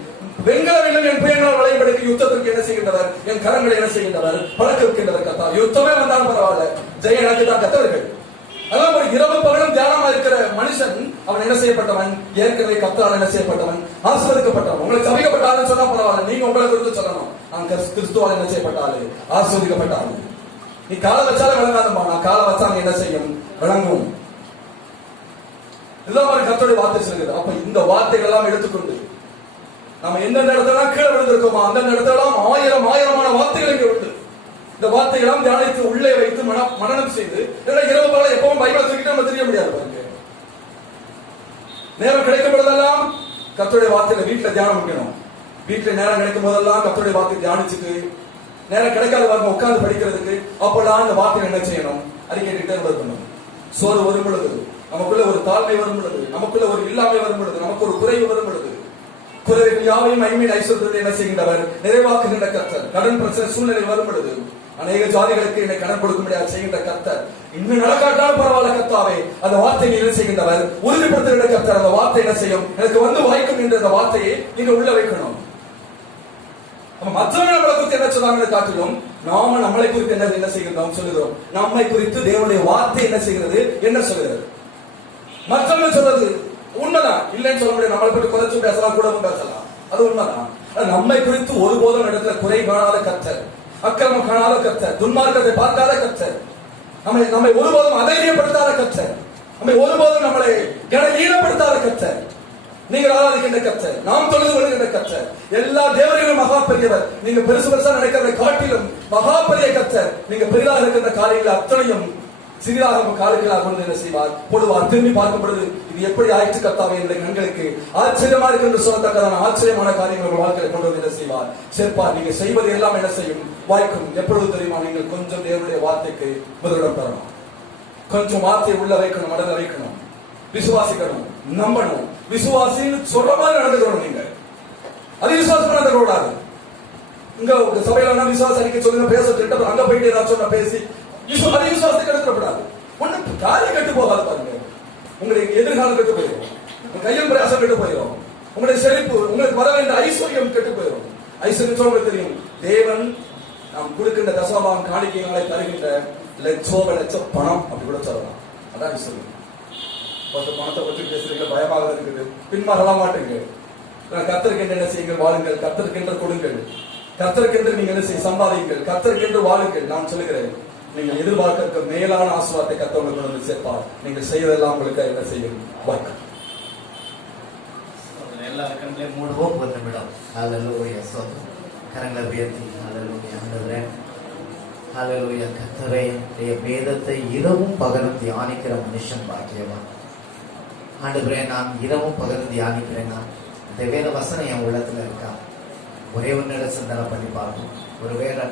வெங்கலம் என் புயனால் வளையப்படுத்தி யுத்தத்திற்கு என்ன செய்கின்றவர், என் கரங்களை என்ன செய்கின்றவர், பழக்க வைக்கின்றவர் கர்த்தர். யுத்தமே வந்தாலும் பரவாயில்ல, ஜெய எனக்கு தான் கர்த்தர்கள். அதான் ஒரு இரவு பகலும் தியானமா இருக்கிற மனுஷன், அவன் என்ன செய்யப்பட்டவன், ஏற்கனவே கர்த்தரால் என்ன செய்யப்பட்டவன், ஆசீர்வதிக்கப்பட்டவன். உங்களுக்கு சபிக்கப்பட்டாலும் சொன்னா பரவாயில்ல, நீங்க உங்களை குறித்து சொல்லணும், நான் கிறிஸ்துவால் என்ன செய்யப்பட்டாலே ஆசீர்வதிக்கப்பட்டாலும். நீ காலை வச்சாலும் விளங்காதம்மா, நான் காலை வச்சாங்க என்ன செய்யும், விளங்கும். இதுதான் மாதிரி கர்த்தருடைய வார்த்தை சொல்லுது. அப்ப இந்த வார்த்தைகள் எல்லாம் எடுத்துக்கொண்டு நம்ம எந்தெந்த இடத்துல கீழே விழுந்திருக்கோமோ அந்த இடத்துல ஆயிரமான வார்த்தைகள் இங்கே உண்டு. இந்த வார்த்தைகளாம் தியானித்து உள்ளே வைத்து மனனம் செய்து இரவு பகல எப்பவும் பைபிளை தூக்கிட்டு நம்ம தெரிய முடியாது பாருங்க. நேரம் கிடைக்கும் போதெல்லாம் கர்த்தருடைய வார்த்தையில வீட்டுல தியானம் முடிக்கணும். வீட்டுல நேரம் கிடைக்கும் போதெல்லாம் கர்த்தருடைய வார்த்தை தியானிச்சுட்டு, நேரம் கிடைக்காத பாருங்க உட்கார்ந்து படிக்கிறதுக்கு, அப்பெல்லாம் அந்த வார்த்தையை என்ன செய்யணும், அறிக்கையிட்டே இருக்கணும். சோறு வரும் பொழுது, நமக்குள்ள ஒரு தாழ்மை வரும் பொழுது, நமக்குள்ள ஒரு இல்லாமை வரும் பொழுது, நமக்கு ஒரு குறைவு வரும் பொழுது, குறைவுகள் யாவையும் ஐமீன் ஐஸ்வர்யத்தை என்ன செய்கின்றவர், நிறைவாக்குகின்ற கர்த்தர். கடன் பிரச்சனை சூழ்நிலை வரும் பொழுது அநேக ஜாதிகளுக்கு என்னை கடன் கொடுக்க முடியாது செய்கின்ற கர்த்தர். இன்னும் நடக்காட்டாலும் பரவாயில்ல கர்த்தாவே, அந்த வார்த்தையை என்ன செய்கின்றவர், உறுதிப்படுத்துகின்ற கர்த்தர். அந்த வார்த்தை என்ன செய்யும், எனக்கு வந்து வாய்க்கும் என்ற அந்த வார்த்தையை நீங்க உள்ள வைக்கணும். மற்றவர்கள் நம்மளை குறித்து என்ன சொன்னாங்க காட்டிலும் நாம நம்மளை குறித்து என்ன செய்கிறோம் சொல்லுகிறோம். நம்மை குறித்து தேவனுடைய வார்த்தை என்ன செய்கிறது, என்ன சொல்லுகிறது. மற்றவங்க சொல்றது உண்மைதான், இல்லைன்னு சொல்ல முடியாது. நம்மளை பற்றி குறைச்சும் பேசலாம், கூடவும் பேசலாம், அது உண்மைதான். நம்மை குறித்து ஒருபோதும் இடத்துல குறை காணாத கர்த்தர், அக்கிரமம் காணாத கர்த்தர், துன்மார்க்கத்தை பார்க்காத கர்த்தர், நம்மை ஒருபோதும் அதைரியப்படுத்தாத கர்த்தர், நம்மை ஒருபோதும் நம்மளை ஈனப்படுத்தாத கர்த்தர், நீங்கள் ஆராதிக்கின்ற கர்த்தர், நாம் தொழுது கொள்கின்ற கர்த்தர், எல்லா தேவர்களும் மகா பெரியவர். நீங்க பெருசு பெருசா நினைக்கிறதை காட்டிலும் மகா பெரிய கர்த்தர். நீங்க பெரிதாக இருக்கின்ற காலையில் அத்தனையும் சிறிதாக காலுகளாக கொண்டு என்ன செய்வார், போடுவார். திரும்பி பார்க்கும் பொழுது இது எப்படி ஆயிற்று கர்த்தாவே, என்னுடைய கண்களுக்கு ஆச்சரியமா இருக்கின்ற சொல்லத்தக்கதான ஆச்சரியமான காரியங்கள் வாழ்க்கையை கொண்டு வந்து என்ன செய்வார், சேர்ப்பார். நீங்க செய்வது எல்லாம் என்ன செய்யும், வாய்க்கும். எப்பொழுது தெரியுமா, நீங்கள் கொஞ்சம் தேவனுடைய வார்த்தைக்கு முதலிடம் பெறணும், கொஞ்சம் வார்த்தையை உள்ள வைக்கணும், மடல வைக்கணும், விசுவாசிக்கணும், நம்பணும். விசுவாசின்னு சொல்ற மாதிரி நடந்துக்கணும். நீங்க அது விசுவாசம் நடந்துக்கூடாது. இங்க சபையில விசுவாசம் அறிக்கை சொல்லுங்க, பேச திட்டம், அங்க போயிட்டு ஏதாச்சும் பேசி விசுவாசத்தை கெடுத்துடக்கூடாது. ஒண்ணு காரியம் கெட்டு போகாது பாருங்க. உங்களுக்கு எதிர்காலம் கெட்டு போயிடும், கையில் பிரயாசம் கெட்டு போயிடும், உங்களுடைய செழிப்பு, உங்களுக்கு வர வேண்டிய ஐஸ்வர்யம் கெட்டு போயிடும். ஐஸ்வர்யம் சொல்ல தெரியும், தேவன் நாம் கொடுக்கின்ற தசமபாகம் காணிக்கைகளை தருகின்ற லட்சம் பணம் அப்படி கூட சொல்லலாம். அதான் ஐஸ்வர்யம். பணத்தை பற்றி பேசுறீங்க, பயமாக இருக்குது, பின்மாறல மாட்டீங்க. கர்த்தருக்கென்று என்ன செய்யுங்கள், வாழுங்கள், கர்த்தருக்கென்று கொடுங்கள், கர்த்தருக்கென்று நீங்க என்ன செய்ய சம்பாதிங்கள், கர்த்தருக்கென்று வாழுங்கள். நான் சொல்லுகிறேன், நீங்கள் எதிர்பார்க்க மேலான ஆசீர்வாதத்தை கர்த்தர் உங்களுக்கு வந்து சேர்ப்பார். நீங்கள் செய்வதெல்லாம் உங்களுக்கு என்ன செய்யும், வாய்க்கும். எல்லாரும் கண்களை மூடுவோம் ஒரு நிமிடம். ஹalleluya ஸ்தோத்திரம். கரங்களை உயர்த்தி ஹalleluya ஆண்டவரே ஹalleluya கர்த்தரே உடைய வேதத்தை இரவும் பகலும் தியானிக்கிற மனுஷன் பாக்கியவான். ஆண்டவரே நான் இரவும் பகலும் தியானிக்கிறேன்னா இந்த வேத வசனம் என் உள்ளத்துல இருக்கா? ஒரே ஒன்னிட சிந்தனை பண்ணி பார்ப்போம். ஒருவேளை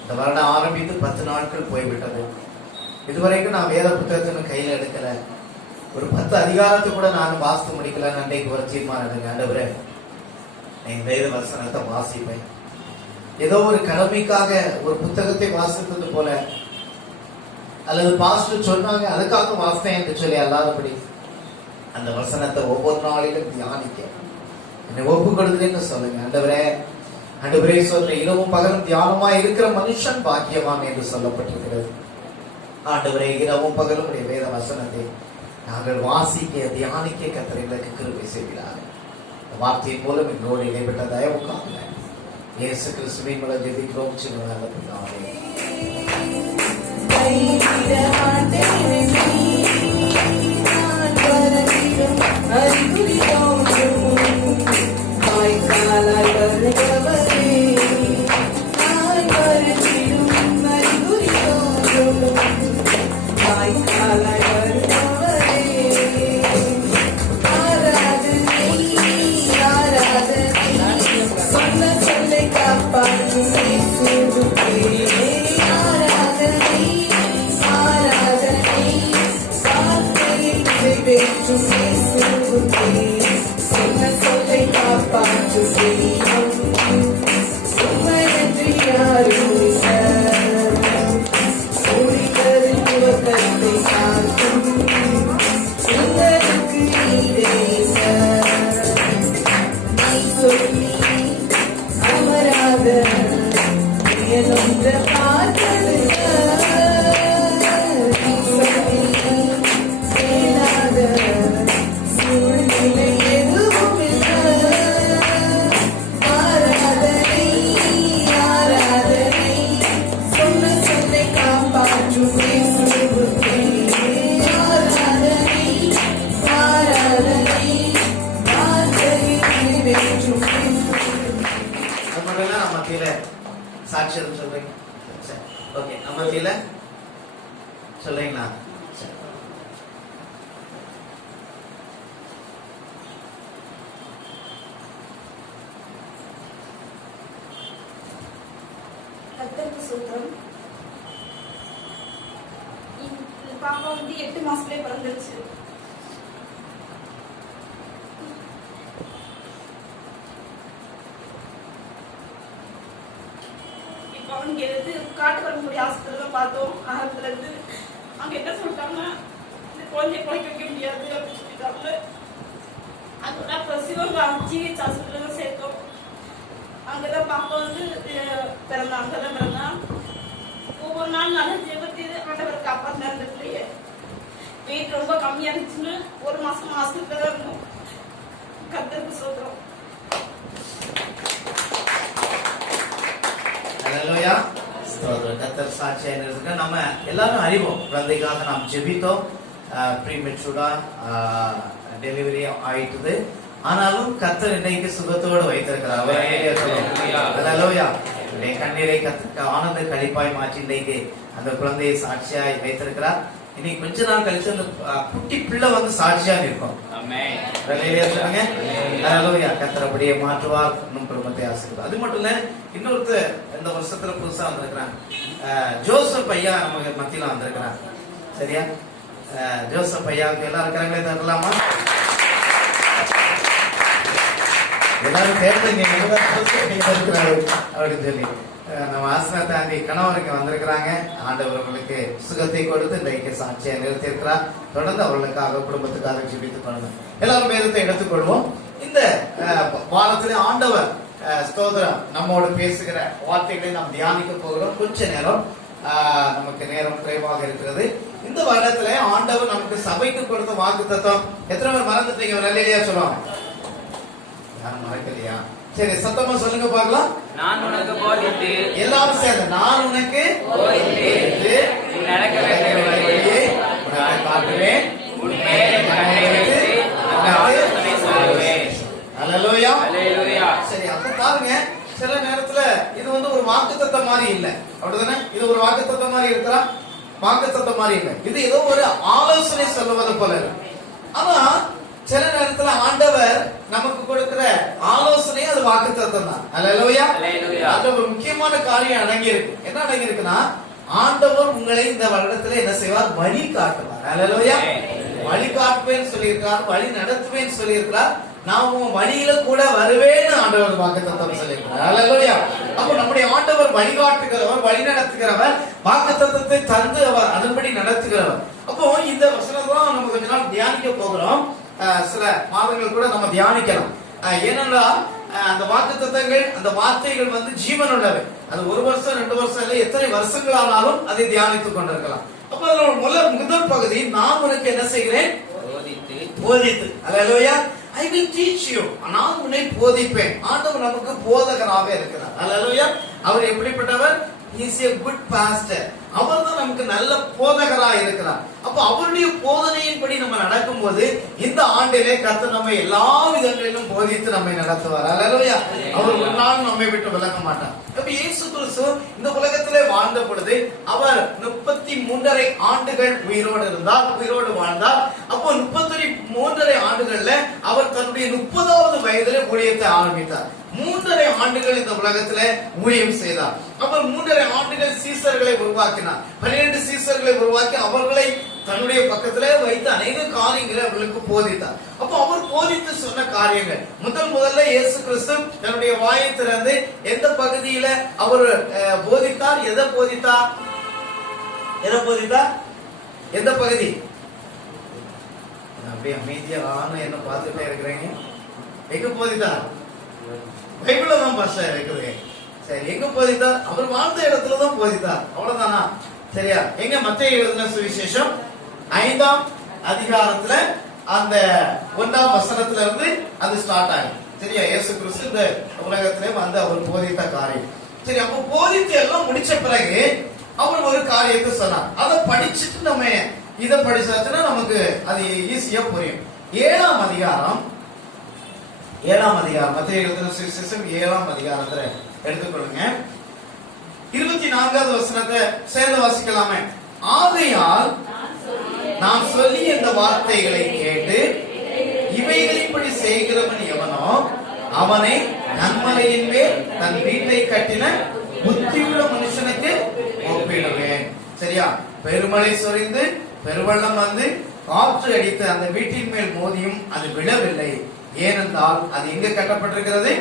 இந்த வருடம் ஆரம்பித்து 10 நாட்கள் போய்விட்டது, இதுவரைக்கும் நான் வேத புத்தகத்தின் கையில் எடுக்கல, ஒரு 10 அதிகாரத்தை கூட நான் வாசித்து முடிக்கல. அன்றைக்கு ஒரு தீர்மானம் எடுங்க, ஆண்டவரே என் வேத வசனத்தை வாசிப்பேன். ஏதோ ஒரு கடமைக்காக ஒரு புத்தகத்தை வாசித்தது போல அல்லது பாஸ்டர் சொன்னாங்க அதுக்காக வாசித்தேன் என்று சொல்லி அல்லாதபடி அந்த வசனத்தை ஒவ்வொரு நாளிலும் தியானிக்க என்னை ஒப்பு கொடுத்துன்னு சொல்லுங்க. ஆண்டவரே ஆண்டவரே சொல்ற இரவும் பகலும் தியானமா இருக்கிற மனுஷன் பாக்கியவான் என்று சொல்லப்பட்டிருக்கிறது. ஆண்டவரே இரவும் பகலும் உடைய வேத வசனத்தை நாங்கள் வாசிக்க தியானிக்க கர்த்தர் எங்களுக்கு கிருபை செய்கிறார். வார்த்தையின் மூலம் எங்களோடு இடைப்பட்ட தயவுக்காக இயேசு கிறிஸ்துவின் மூலம் ஜெபிக்கிறோம் சின்னதாக பிதாவே. சாட்சியம் சொல்றீங்க? ஓகே, நம்ம கீழே சொல்றீங்களா? கர்த்தருக்கு ஸ்தோத்திரம். பாப்பா 8 மாசத்துலயே பிறந்துருச்சு. அவங்க எடுத்து காட்டுக்கரங்குடி ஆஸ்பத்திரியில பார்த்தோம். ஆரம்பத்துல இருந்து அங்க என்ன சொல்லிட்டாங்க, இந்த குழந்தைய குழைக்க வைக்க முடியாது அப்படின்னு சொல்லிட்டாங்க. அதோட அப்புறம் சிவகங்கை ஜிஹெச் ஆஸ்பத்திரியில சேர்த்தோம். அங்கதான் பாப்பா பிறந்தா. அங்கதான் பிறந்தா. ஒவ்வொரு நாள் நல்ல ஜெபத்தி ஆண்டவர் காப்பாத்தினா. அந்த பிள்ளைய வெயிட் ரொம்ப கம்மியா இருந்துச்சுன்னு 1 மாசம் ஆஸ்பத்திரியில தான் இருந்தோம். கர்த்தருக்கு ஸ்தோத்திரம். ஹalleluya ஸ்தோத்திரம். கர்த்தர் சாட்சியா இருக்கு. நம்ம எல்லாரும் அறிவோம், குழந்தைக்காக நாம் ஜெபித்தோம். ப்ரீமெச்சூரா டெலிவரி ஆயிட்டது. ஆனாலும் கர்த்தர் இன்றைக்கு சுகத்தோடு வைத்திருக்கிறார். ஹalleluya. கண்ணீரை கர்த்தர் ஆனந்த கழிப்பாய் மாற்றி இன்றைக்கு அந்த குழந்தையை சாட்சியாய் வைத்திருக்கிறார். இனி கொஞ்ச நாள் கழிச்சு அந்த குட்டி பிள்ளை சாட்சியா இருக்கும். கர்த்தர் அப்படியே மாற்றுவார். இன்னும் குடும்பத்தை ஆசீர்வாதம். அது மட்டும் இல்ல, இன்னொருத்தர் இந்த வருஷத்துல புதுசா வந்திருக்கிறாங்க. ஜோசப் ஐயா நமக்கு மத்தியில வந்திருக்கிறாங்க. சரியா? ஜோசப் ஐயாவுக்கு எல்லாரும் இருக்கிறாங்களே தரலாமா? எல்லாரும் தேர்ந்தீங்க அப்படின்னு சொல்லி நம்ம ஆசனா தாண்டி கணவருக்கு வந்திருக்கிறாங்க. ஆண்டவர்களுக்கு சுகத்தை கொடுத்து இன்றைக்கு சாட்சியை நிறுத்தியிருக்கிறார். தொடர்ந்து அவர்களுக்காக குடும்பத்துக்காக ஜெபித்துக் கொள்ளுங்க. எல்லாரும் வேதத்தை எடுத்துக்கொள்வோம். இந்த வாரத்திலே ஆண்டவர் ஸ்தோத்திரம் நம்மோடு பேசுகிற வார்த்தைகளை நாம் தியானிக்க போகிறோம். கொஞ்ச நேரம் நமக்கு நேரம் குறைவாக இருக்கிறது. இந்த வருடத்திலே ஆண்டவர் நமக்கு சபைக்கு கொடுத்த வாக்கு தத்துவம் எத்தனை பேர் மறந்துட்டீங்க? ஒரு நல்லையா சொல்லுவாங்க. யாரும் மறக்கலையா? சரி, சத்தமா சொல்லுங்க பார்க்கலாம். நான் உனக்கு போதித்து, எல்லாரும் சேர்ந்து நான் உனக்கு போதித்து நடக்க வேண்டிய வழியை உனக்கு காட்டுவேன். உன் மேலே கண்ணை வைத்து ஆலோசனை சொல்லுவேன். அல்லேலூயா. அல்லேலூயா. சரி, அப்ப பாருங்க, சில நேரத்துல இது ஒரு வாக்குத்தத்தம் மாதிரி இல்ல, அப்படிதானே? இது ஒரு வாக்குத்தத்தம் மாதிரி இருக்கிறா, வாக்குத்தத்தம் மாதிரி இல்ல. இது ஏதோ ஒரு ஆலோசனை சொல்லுவது போல இருக்கு. ஆனா சில நேரத்துல ஆண்டவர் நமக்கு கொடுக்கிற ஆலோசனை அது வாக்குத்தத்தம் தான். அல்லேலூயா. அல்லேலூயா. அதுல ஒரு முக்கியமான காரியம் அடங்கி இருக்கு. என்ன அடங்கி இருக்குன்னா, ஆண்டவர் உங்களை இந்த வருடத்துல என்ன செய்வார்? வழி காட்டுவார். அல்லேலூயா. வழி காட்டுவேன்னு சொல்லியிருக்கிறார், வழி நடத்துவேன்னு சொல்லியிருக்கிறார். நான் உன் வழியில கூட வருவேன்னு ஆண்டவர் வாக்குத்தத்தம் சொல்லியிருக்கிறார். அல்லேலூயா. அப்ப நம்முடைய ஆண்டவர் வழிகாட்டுகிறவர், வழி நடத்துகிறவர், வாக்குத்தத்தத்தை தந்து அவர் அதன்படி நடத்துகிறவர். அப்போ இந்த வசனம் தான் நம்ம கொஞ்ச நாள் தியானிக்க போகிறோம். சில மாதங்கள் கூட நம்ம தியானிக்கலாம். ஏனென்றால் அந்த வாக்குத்தத்தங்கள், அந்த வார்த்தைகள் ஜீவனுள்ளவை. அது 1 வருஷம் 2 வருஷம் இல்லை, எத்தனை வருஷங்கள் ஆனாலும் அதை தியானித்துக் கொண்டிருக்கலாம். அப்ப அதோட முதல் பகுதி, நான் உனக்கு என்ன செய்கிறேன்? போதித்து. அல்லேலூயா. I will teach you. நான் உன்னை போதிப்பேன். ஆண்டவர் நமக்கு போதகராக இருக்கிறார். அல்லேலூயா. அவர் எப்படிப்பட்டவர்? He is a good pastor. அவர் தான் நமக்கு நல்ல போதகராக இருக்கிறார். அப்ப அவருடைய போதனையின்படி நம்ம நடக்கும்போது இந்த ஆண்டிலே கர்த்தர் நம்மை எல்லா விதங்களிலும் போதித்து நம்மை நடத்துவார். அல்லேலூயா. அவர் ஒரு நாள் நம்மை விட்டு விலக மாட்டார். அப்ப இயேசு கிறிஸ்து இந்த உலகத்திலே வாழ்ந்த பொழுது அவர் 33.5 ஆண்டுகள் உயிரோடு வாழ்ந்தார். அப்போ 33.5 ஆண்டுகள்ல அவர் தன்னுடைய 30வது வயதிலே ஊழியத்தை ஆரம்பித்தார். 3.5 ஆண்டுகள் இந்த உலகத்துல ஊழியம் செய்தார். அவர் 3.5 ஆண்டுகள் சீசர்களை உருவாக்கினார். 12 சீசர்களை உருவாக்கி அவர்களை தன்னுடைய பக்கத்திலே வைத்து அநேக காரியங்களை அவர்களுக்கு போதித்தார். அப்போ அவர் போதித்து சொன்ன காரியங்கள், முதல்ல இயேசு கிறிஸ்து தன்னுடைய வாயை திறந்து எந்த பகுதியில அவர் போதித்தார்? எதை போதித்தார்? எந்த பகுதி? அப்படியே அமைதியா என்ன பார்த்துட்டே இருக்கிறீங்க. எங்க போதித்தார்? பைபிள்ல தான் பாஸ்டர் இருக்குது. சரி, எங்க போதித்தார்? அவர் வாழ்ந்த இடத்துல தான் போதித்தார். அவ்வளவுதானா? சரியா? எங்க? மத்தேயு எழுதின சுவிசேஷம் 5ஆம் அதிகாரத்துல அந்த 1ஆம் வசனத்துல இருந்து அது ஸ்டார்ட் ஆகும். சரியா? இயேசு கிறிஸ்து இந்த உலகத்திலே வந்து அவர் போதித்த காரியம். சரி, அப்ப போதித்து எல்லாம் முடிச்ச பிறகு அவர் ஒரு காரியத்தை சொன்னார். அதை படிச்சுட்டு நம்ம இதை படிச்சாச்சுன்னா நமக்கு அது ஈஸியா புரியும். 7ஆம் அதிகாரம் மத்தேயு எழுதின சுவிசேஷம் 7ஆம் அதிகாரத்துல எடுத்துக்கொள்ளுங்க. 24வது வசனத்தை சேர்ந்து வாசிக்கலாமே. ஆகையால் நான் சொல்லி இந்த வார்த்தைகளை கேட்டு இவைகளின்படி செய்கிறவன் எவனோ அவனை கன்மலையின் மேல் தன் வீட்டை கட்டின புத்தியுள்ள மனுஷனுக்கு ஒப்பிடுவேன். சரியா? பெருமழை சொரிந்து பெருவெள்ளம் வந்து காற்று அடித்து அந்த வீட்டின் மேல் மோதியும் அது விழவில்லை. ஏனென்றால் அது எங்க கட்டப்பட்டிருக்கிறது?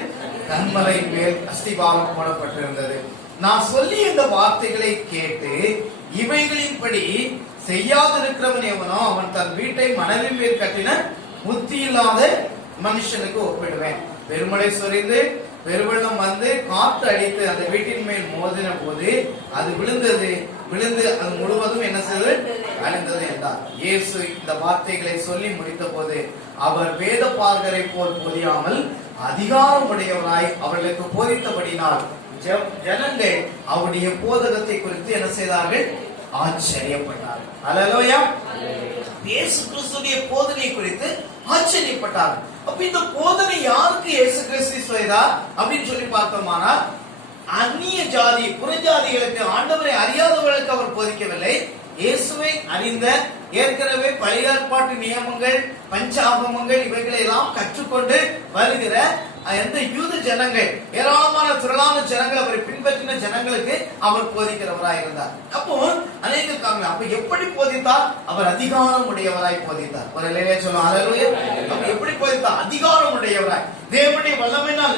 கன்மலையின் மேல் அஸ்திபாரம் போடப்பட்டிருந்தது. நான் சொல்லி இந்த வார்த்தைகளை கேட்டு இவைகளின்படி செய்யாதிருக்கிறவன் எவனோ அவன் தன் வீட்டை மணலின் மேல் கட்டின புத்தி இல்லாத மனுஷனுக்கு ஒப்பிடுவேன். பெருமழை சொரிந்து பெருவெள்ளம் வந்து காற்று அடித்து அந்த வீட்டின் மேல் மோதின போது அது விழுந்து அது முழுவதும் என்ன செய்தது? அழிந்தது என்றார். இயேசு இந்த வார்த்தைகளை சொல்லி முடித்த போது அவர் வேத பார்கரை போல் போதியாமல் அதிகாரம் உடையவராய் அவர்களுக்கு போதித்தபடினால் ஜனங்கள் அவருடைய போதகத்தை குறித்து என்ன செய்தார்கள்? ஆச்சரியப்பட்டார்கள். அல்லேலூயா. இயேசு கிறிஸ்துவின் போதனை குறித்து ஆச்சரியப்பட்டார்கள். அப்ப இந்த போதனை யாருக்கு இயேசு கிறிஸ்து செய்தார் அப்படின்னு சொல்லி பார்த்தோமானா, அந்நிய ஜாதி புறஜாதிகளுக்கு, ஆண்டவரை அறியாதவர்களுக்கு அவர் போதிக்கவில்லை. இயேசுவை அறிந்த ஏற்கனவே பழைய ஏற்பாட்டு நியமங்கள், பஞ்சாகமங்கள் இவைகளை எல்லாம் கற்றுக்கொண்டு வருகிற எந்த யூத ஜனங்கள், ஏராளமான திரளான ஜனங்கள் அவரை பின்பற்றின ஜனங்களுக்கு அவர் போதிக்கிறவராய் இருந்தார். அப்போ அநேக காரணம். அப்ப எப்படி போதித்தார்? அவர் அதிகாரம் உடையவராய் போதித்தார். ஒரு இல்லையே சொல்லுவோம். அல்லேலூயா. அப்ப எப்படி போதித்தார்? அதிகாரம் உடையவராய், தேவனுடைய வல்லமையினால்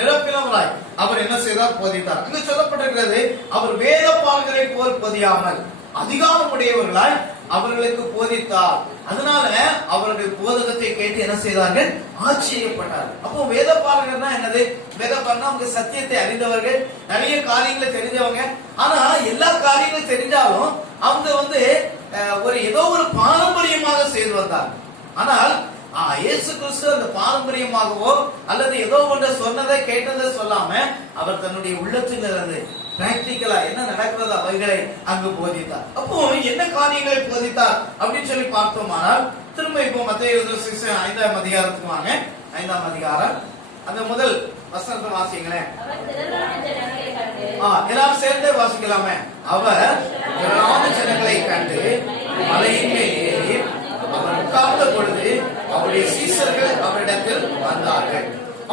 நிரப்பினவராய் அவர் என்ன செய்தார்? போதித்தார். அங்கு சொல்லப்பட்டிருக்கிறது, அவர் வேத பார்கரை போல் போதியாமல் அதிகாரம் உடையவர்களாய் அவர்களுக்கு போதித்தார். அதனால அவர்கள் போதகத்தை கேட்டு என்ன செய்தார்கள்? ஆச்சரியப்பட்டார்கள். அப்போ வேத பாரகர்னா என்னது? வேத பாரகர்னா அவங்க சத்தியத்தை அறிந்தவர்கள், நிறைய காரியங்களை தெரிஞ்சவங்க. ஆனா எல்லா காரியங்களும் தெரிஞ்சாலும் அவங்க ஏதோ ஒரு பாரம்பரியமாக செய்து வந்தார். ஆனால் இயேசு கிறிஸ்து அந்த பாரம்பரியமாகவோ அல்லது ஏதோ ஒன்று சொன்னதை கேட்டதை சொல்லாம அவர் தன்னுடைய உள்ளத்தில் இருந்து பிராக்டிகலா என்ன நடக்கிறது அவைகளை அங்கு போதித்தார். அப்போ என்ன காரியங்களை போதித்தார் அப்படின்னு சொல்லி பார்த்தோமானால், திரும்ப இப்போ மத்தேயு 5ஆம் அதிகாரத்துக்கு வாங்க. 5ஆம் அதிகாரம் அந்த முதல் வசனத்தை வாசிங்களேன். அவர் திரளான ஜனங்களை கண்டு எல்லாரும் சேர்ந்தே வாசிக்கலாமே. அவர் திரளான ஜனங்களை கண்டு மலையின் மேல் ஏறி அவர் உட்கார்ந்த பொழுது அவருடைய சீஷர்கள் அவரிடத்தில் வந்தார்கள்.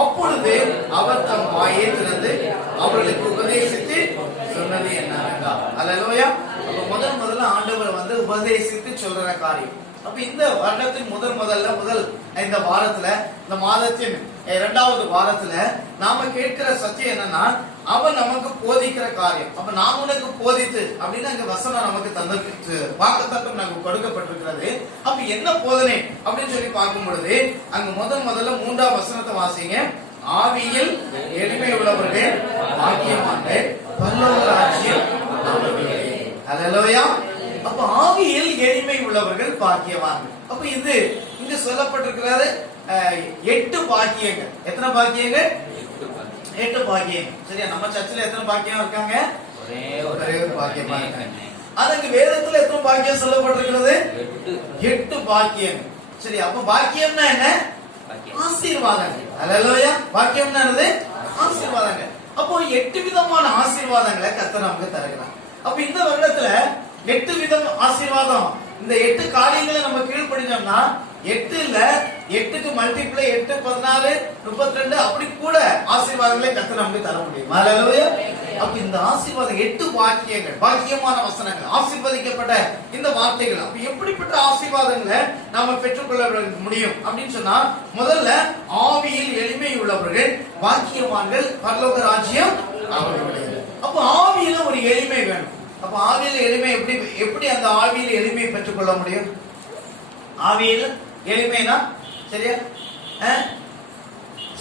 அப்பொழுது அவர் தம் வாயை திறந்து அவர்களுக்கு உபதேசித்து சொன்னது என்னவென்றால், அல்லேலூயா. அப்ப முதல்ல ஆண்டவர் வந்து உபதேசித்து சொல்ற காரியம். அப்ப இந்த வருடத்தின் முதல் இந்த வாரத்துல, இந்த மாதத்தின் 2வது வாரத்துல நாம கேட்கிற சத்தியம் என்னன்னா, அவன் நமக்கு போதிக்கிற காரியம். அப்ப நான் உனக்கு போதித்து அப்படின்னு அங்க வசனம் நமக்கு தந்திருக்கு, வாக்குத்தத்தம் நமக்கு கொடுக்கப்பட்டிருக்கிறது. அப்ப என்ன போதனை அப்படின்னு சொல்லி பார்க்கும் பொழுது அங்க முதல்ல 3ஆம் வசனத்தை வாசிங்க. ஆவியில் எளிமை உள்ளவர்கள் பாக்கியவான்கள், பரலோக ராஜ்யம் அவர்களே. அல்லேலூயா. அப்ப ஆவியில் எளிமை உள்ளவர்கள் பாக்கியவான்கள். அப்ப இது இங்க சொல்லப்பட்டிருக்கிறது 8 பாக்கியங்கள். எத்தனை பாக்கியங்கள்? 8 பாக்கியங்கள். சரியா? நம்ம சர்ச்சில் எத்தனை பாக்கியம் இருக்காங்க? ஒரே ஒரு பாக்கியமா இருக்காங்க. அதுக்கு வேதத்துல எத்தனை பாக்கியம் சொல்லப்பட்டிருக்கிறது? 8 பாக்கியங்கள். சரி, அப்ப பாக்கியம்னா என்ன? ஆசீர்வாதங்கள். அல்லேலூயா. பாக்கியம்னா என்னது? ஆசீர்வாதங்கள். அப்போ 8 விதமான ஆசீர்வாதங்களை கர்த்தர் நமக்கு தருகிறார். அப்ப இந்த வருடத்துல 8 விதம் ஆசீர்வாதம். இந்த 8 காரியங்களை நம்ம கீழ்ப்படிஞ்சோம்னா 8 இல்ல 8க்கு மல்டிப்ளை 8 14 32 அப்படி கூட ஆசீர்வாதங்களை கர்த்தர் நமக்கு தர முடியும். அல்லேலூயா. அப்ப இந்த ஆசீர்வாதம் 8 பாக்கியங்கள், பாக்கியமான வசனங்கள், ஆசீர்வதிக்கப்பட்ட இந்த வார்த்தைகள். அப்ப எப்படிப்பட்ட ஆசீர்வாதங்களை நாம பெற்றுக்கொள்ள முடியும் அப்படின்னு சொன்னா, முதல்ல ஆவியில் எளிமை உள்ளவர்கள் பாக்கியவான்கள், பரலோக ராஜ்யம் அவர்களுடையது. அப்ப ஆவியில ஒரு எளிமை வேணும். அப்ப ஆவியில எளிமை எப்படி அந்த ஆவியில எளிமையை பெற்றுக்கொள்ள முடியும்? ஆவியில எளிமைனா சரியா,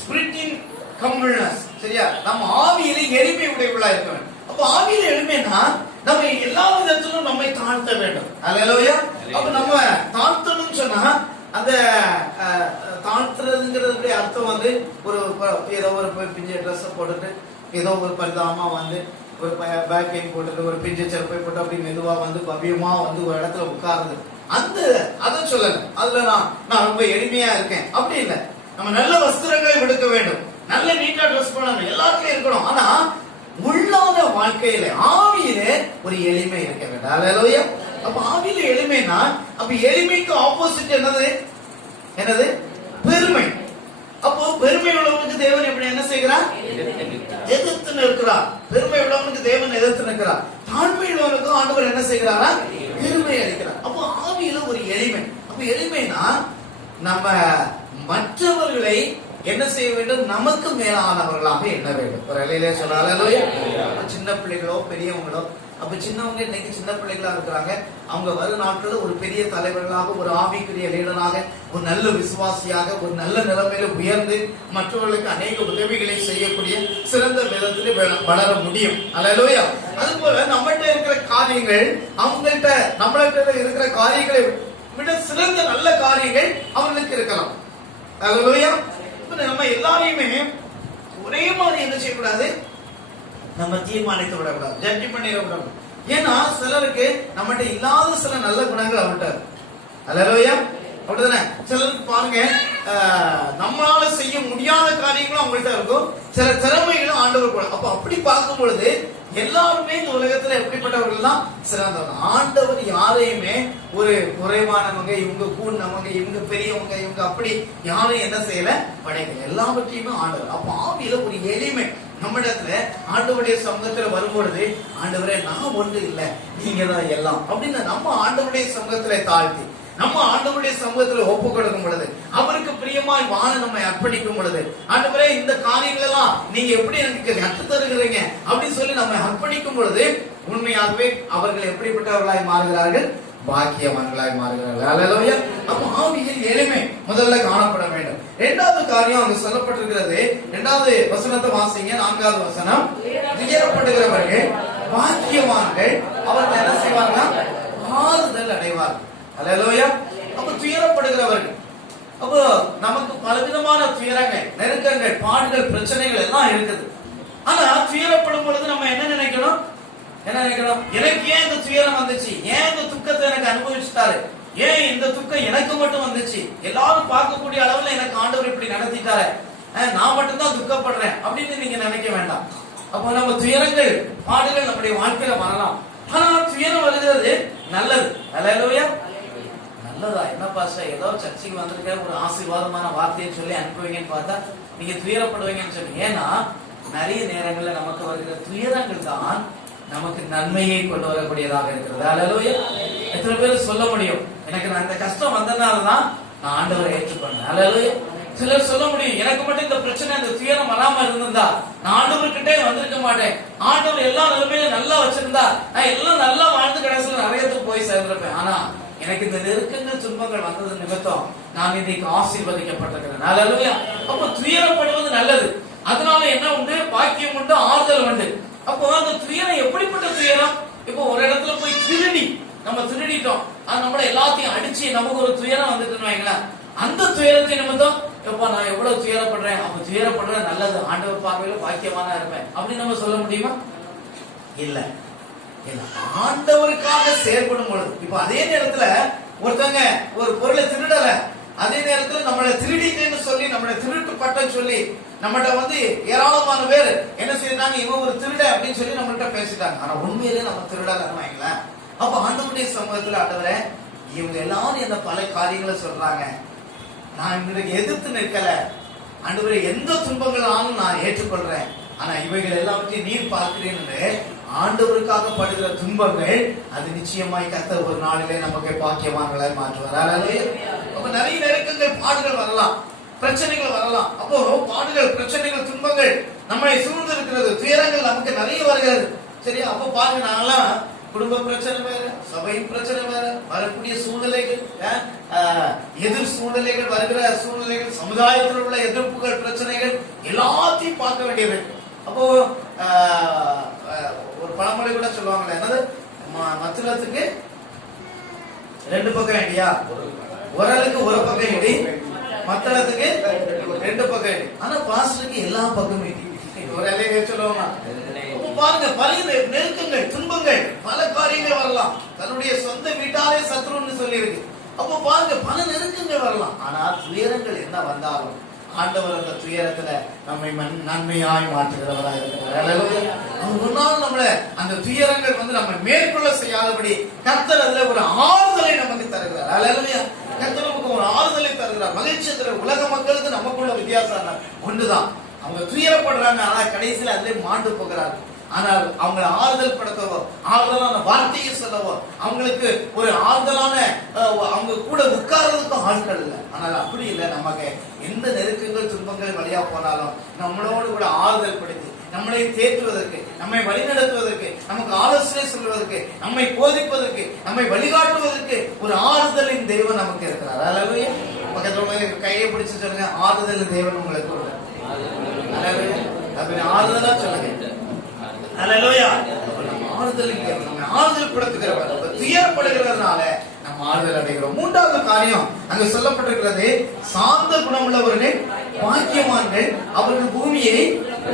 ஸ்பிரிட்டின் கம்பல்னஸ். சரியா? நம்ம ஆவியில எளிமை உடையவளா இருக்க வேண்டும். அப்ப ஆவியில எளிமைனா நம்ம எல்லா விதத்திலும் நம்மை தாழ்த்த வேண்டும். அல்லேலூயா. அப்ப நம்ம தாழ்த்தணும்னு சொன்னா, அந்த தாழ்த்துறதுங்கிறது அர்த்தம் வந்து ஒரு ஏதோ ஒரு பிஞ்ச ட்ரெஸ் போட்டுட்டு, ஏதோ ஒரு பரிதாபமா வந்து ஒரு பேக் பெயின் போட்டுட்டு, ஒரு பிஞ்ச செருப்பை போட்டு அப்படி மெதுவா வந்து பவ்யமா வந்து ஒரு இடத்துல உட்காருது, அந்த அதை சொல்லல. அதுல நான் ரொம்ப எளிமையா இருக்கேன் அப்படி இல்லை. நம்ம நல்ல வஸ்திரங்களை விடுக்க வேண்டும், நல்ல நீட்டா ட்ரெஸ் பண்ணணும், எல்லாத்துலயும் இருக்கணும். ஆனா உள்ளான வாழ்க்கையில ஆவியில ஒரு எளிமை இருக்க வேண்டும். அல்லேலூயா. அப்ப ஆவியில எளிமைனா, அப்ப எளிமைக்கு ஆப்போசிட் என்னது? பெருமை. அப்போ பெருமை உள்ளவனுக்கு தேவன் எப்படி என்ன செய்கிறார்? எதிர்த்து நிற்கிறார். பெருமை உள்ளவனுக்கு தேவன் எதிர்த்து நிற்கிறார். தாழ்மை உள்ளவனுக்கு ஆண்டவர் என்ன செய்கிறாரா? பெருமை அளிக்கிறார். அப்போ ஆவியில ஒரு எளிமை. அப்ப எளிமைனா நம்ம மற்றவர்களை என்ன செய்ய வேண்டும்? நமக்கு மேலானவர்களாக எண்ண வேண்டும். ஒரு இலையிலே சொன்னாலும் சின்ன பிள்ளைகளோ பெரியவங்களோ, அப்ப சின்னவங்க இன்னைக்கு சின்ன பிள்ளைகளா இருக்கிறாங்க, அவங்க வரும் நாட்கள் ஒரு பெரிய தலைவர்களாக, ஒரு ஆவிக்குரிய லீடராக, ஒரு நல்ல விசுவாசியாக, ஒரு நல்ல நிலைமையில உயர்ந்து மற்றவர்களுக்கு அநேக உதவிகளை செய்யக்கூடிய சிறந்த விதத்திலே வளர முடியும். அல்லேலூயா. அது போல நம்மகிட்ட இருக்கிற காரியங்கள் அவங்கள்ட்ட, நம்மள்கிட்ட இருக்கிற காரியங்களை விட சிறந்த நல்ல காரியங்கள் அவர்களுக்கு இருக்கலாம். அல்லேலூயா. நம்ம எல்லாரையுமே ஒரே மாதிரி என்ன செய்யக்கூடாது? நம்ம தீர்மானித்து விடக்கூடாது, ஜட்ஜ் பண்ணிட விடக்கூடாது. ஏன்னா சிலருக்கு நம்மகிட்ட இல்லாத சில நல்ல குணங்கள் அவர்கிட்ட. அல்லேலூயா. அப்படிதானே? சிலருக்கு பாருங்க, நம்மளால செய்ய முடியாத காரியங்களும் அவங்கள்ட்ட இருக்கும், சில திறமைகளும் ஆண்டவர் கூட. அப்ப அப்படி பார்க்கும் பொழுது எல்லாருமே இந்த உலகத்துல எப்படிப்பட்டவர்கள் தான் சிறந்தவங்க. ஆண்டவர் யாரையுமே ஒரு குறைவானவங்க, இவங்க கூடினவங்க, இவங்க பெரியவங்க, இவங்க அப்படி யாரையும் என்ன செய்யல, படைக்கல. எல்லாவற்றையுமே ஆண்டவர். அப்ப ஆவியில ஒரு எளிமை நம்மிடத்துல ஆண்டவருடைய சமூகத்துல வரும்பொழுது, ஆண்டவரே நான் ஒன்று இல்லை, நீங்க தான் எல்லாம் அப்படின்னு நம்ம ஆண்டவருடைய சமூகத்துல தாழ்த்தி, நம்ம ஆண்டவருடைய சமூகத்துல ஒப்பு கொடுக்கும் பொழுது, அவருக்கு பிரியமாய் வாழ நம்மை அர்ப்பணிக்கும் பொழுது, ஆண்டவரே இந்த காரியங்கள் எல்லாம் நீங்க எப்படி எனக்கு கற்று தருகிறீங்க அப்படின்னு சொல்லி நம்ம அர்ப்பணிக்கும் பொழுது, உண்மையாகவே அவர்கள் எப்படிப்பட்டவர்களாய் மாறுகிறார்கள்? பாக்கியவான்களாய் மாறுகிறார்கள். அல்லேலூயா. அப்ப ஆவியில் எளிமை முதல்ல காணப்பட வேண்டும். இரண்டாவது காரியம் அங்கு சொல்லப்பட்டிருக்கிறது. 2வது வசனத்தை வாசிங்க. 4வது வசனம், துயரப்படுகிறவர்கள் பாக்கியவான்கள், அவர்கள் என்ன செய்வார்கள்? ஆறுதல் அடைவார்கள். அல்லேலூயா. அப்ப துயரப்படுகிறவர்கள், அப்போ நமக்கு பலவிதமான துயரங்கள், நெருக்கங்கள், பாடுகள், பிரச்சனைகள் எல்லாம் இருக்குது. ஆனா துயரப்படும் பொழுது நம்ம என்ன நினைக்கணும்? எனக்கு ஏன் இந்த துயரம் வந்துச்சு, ஏன் இந்த துக்கத்தை எனக்கு அனுபவிச்சுட்டாரு, ஏன் இந்த துக்கம் எனக்கு மட்டும் வந்துச்சு, எல்லாரும் பார்க்கக்கூடிய அளவுல எனக்கு ஆண்டவர் இப்படி நடத்திட்டாரு, நான் மட்டும்தான் துக்கப்படுறேன் அப்படின்னு நீங்க நினைக்க வேண்டாம். அப்போ நம்ம துயரங்கள் பாடுகள் நம்முடைய வாழ்க்கையில வரலாம். ஆனா துயரம் வருகிறது நல்லது. அல்லேலூயா. நல்லதா? என்ன பாஸ்டர் ஏதோ சர்ச்சைக்கு வந்திருக்க ஒரு ஆசீர்வாதமான வார்த்தையை சொல்லி அனுப்புவீங்கன்னு பார்த்தா நீங்க துயரப்படுவீங்கன்னு சொல்லி. ஏன்னா நிறைய நேரங்கள்ல நமக்கு வருகிற துயரங்கள் தான் நமக்கு நன்மையை கொண்டு வரக்கூடியதாக இருக்கிறது. அல்லேலூயா. எத்தனை பேர் சொல்ல முடியும், எனக்கு அந்த கஷ்டம் வந்ததுனாலதான் நான் ஆண்டவரை ஏற்றுக்கொண்டேன். அல்லேலூயா. சிலர் சொல்ல முடியும், எனக்கு மட்டும் இந்த பிரச்சனை இந்த துயரம் வராம இருந்திருந்தா நான் ஆண்டவர்கிட்டே வந்திருக்க மாட்டேன், ஆண்டவர் எல்லா நிலைமையிலும் நல்லா வச்சிருந்தா நான் எல்லாம் நல்லா வாழ்ந்து கடைசியில் நிறையத்துக்கு போய் சேர்ந்திருப்பேன். ஆனா எனக்கு இந்த நெருக்கங்கள் துன்பங்கள் வந்தது நிமித்தம் நான் இன்னைக்கு ஆசீர்வதிக்கப்பட்டிருக்கிறேன். அல்லேலூயா. அப்போ துயரப்படுவது நல்லது. அதனால என்ன உண்டு? பாக்கியம் உண்டு, ஆறுதல் உண்டு. அப்போ அந்த துயரம் எப்படிப்பட்ட துயரம்? இப்போ ஒரு இடத்துல போய் நம்ம திருடிட்டோம், நம்மள எல்லாத்தையும் அடிச்சு நமக்கு ஒரு துயரம் வந்துட்டுன்னு வைங்களேன். அந்த துயரத்தை நிமித்தம் எப்ப நான் எவ்வளவு துயரப்படுறேன், அப்ப துயரப்படுற நல்லது, ஆண்டவர் பார்வையில பாக்கியமான இருப்பேன் அப்படின்னு நம்ம சொல்ல முடியுமா? இல்ல. ஆண்டவருக்காக செயல்படும் பொழுது, இப்ப அதே நேரத்துல ஒருத்தங்க ஒரு பொருளை திருடல, அதே நேரத்துல நம்மளை திருடிட்டேன்னு சொல்லி நம்மளை திருட்டு பட்டம் சொல்லி நம்மகிட்ட வந்து ஏராளமான பேர் என்ன செய்யறாங்க, இவன் ஒரு திருட அப்படின்னு சொல்லி நம்மள்கிட்ட பேசிட்டாங்க. ஆனா உண்மையிலே நம்ம திருடலன்னு வைங்களேன். அப்ப ஆண்டவருடைய சமூகத்துல ஆண்டவரே இவங்க எல்லாரும் என்ன பல காரியங்களை சொல்றாங்க, நான் இவங்களுக்கு எதிர்த்து நிற்கல, ஆண்டவரே எந்த துன்பங்கள் ஆனாலும் நான் ஏற்றுக்கொள்றேன், ஆனா இவைகள் எல்லாவற்றையும் நீர் பார்க்கிறேன்னு ஆண்டவருக்காக படுகிற துன்பங்கள் அது நிச்சயமாய் கர்த்தர் ஒரு நாளிலே நமக்கு பாக்கியவான்களாய் மாற்றுவார். அப்ப நிறைய நெருக்கங்கள் பாடுகள் வரலாம், பிரச்சனைகள் வரலாம். அப்போ பாடுகள் பிரச்சனைகள் துன்பங்கள் நம்மை சூழ்ந்து இருக்கிறது, துயரங்கள் நமக்கு நிறைய வருகிறது. சரியா? அப்ப பாருங்க, நாங்கெல்லாம் குடும்ப பிரச்சனை வேற, சபை பிரச்சனை வேற, வரக்கூடிய சூழ்நிலைகள், எதிர் சூழ்நிலைகள், வருகிற சூழ்நிலைகள், சமுதாயத்தில் உள்ள எதிர்ப்புகள், பிரச்சனைகள் எல்லாத்தையும் பார்க்க வேண்டியது. அப்போ ஒரு பழமொழி கூட சொல்லுவாங்களே, என்னது, மத்தளத்துக்கு ரெண்டு பக்கம் இடியா, உரலுக்கு ஒரு பக்கம் இடி, மத்தளத்துக்கு ரெண்டு பக்கம் இடி. ஆனா பாஸ்டருக்கு எல்லா பக்கமும் இடி. ஒரு அலையை சொல்லுவாங்க. பாருங்க, பல நெருக்கங்கள் துன்பங்கள் பல காரியங்கள் வரலாம். தன்னுடைய சொந்த வீட்டாலே சத்ருன்னு சொல்லி இருக்கு. அப்போ பாருங்க, பல நெருக்கங்கள் வரலாம். ஆனா துயரங்கள் என்ன வந்தாலும் ஆண்டவர் அந்த துயரத்துல நம்மை நன்மையாய் மாற்றுகிறவராக இருக்கிறார். ஒரு நாள் நம்மள அந்த துயரங்கள் வந்து நம்ம மேற்கொள்ள செய்யாதபடி கர்த்தர் அதுல ஒரு ஆறுதலை நமக்கு தருகிறார். அல்லேலூயா. கர்த்தர் நமக்கு ஒரு ஆறுதலை தருகிறார். மகிழ்ச்சி தர உலக மக்களுக்கு நமக்குள்ள வித்தியாசம் ஒன்றுதான். அவங்க துயரப்படுறாங்க, ஆனா கடைசியில் அதிலே மாண்டு போகிறார்கள். ஆனால் அவங்க ஆறுதல் படுத்தவோ, ஆறுதலான வார்த்தையை சொல்லவோ, அவங்களுக்கு ஒரு ஆறுதலான அவங்க கூட உட்கார்றதுக்கும் ஆட்கள் இல்லை. ஆனால் அப்படி இல்லை. நமக்கு எந்த நெருக்கங்கள் துன்பங்கள் வழியா போனாலும் நம்மளோடு கூட ஆறுதல் படுத்தி நம்மளை தேற்றுவதற்கு, நம்மை வழிநடத்துவதற்கு, நமக்கு ஆலோசனை சொல்வதற்கு, நம்மை போதிப்பதற்கு, நம்மை வழிகாட்டுவதற்கு ஒரு ஆறுதலின் தெய்வம் நமக்கு இருக்கிறார். அல்லேலூயா. பக்கத்துல கையை பிடிச்சு சொல்லுங்க, ஆறுதலின் தேவன் உங்களுக்கு உள்ள. அல்லேலூயா. ஆறுதலா சொல்லுங்க. அல்லேலூயா. நம்ம ஆறுதல் படுத்துகிறவர், துயரப்படுகிறதுனால நம்ம ஆறுதல் அடைகிறோம். மூன்றாவது காரியம் அங்கு சொல்லப்பட்டிருக்கிறது, சாந்த குணமுள்ளவர்கள் பாக்கியவான்கள், அவர்கள் பூமியை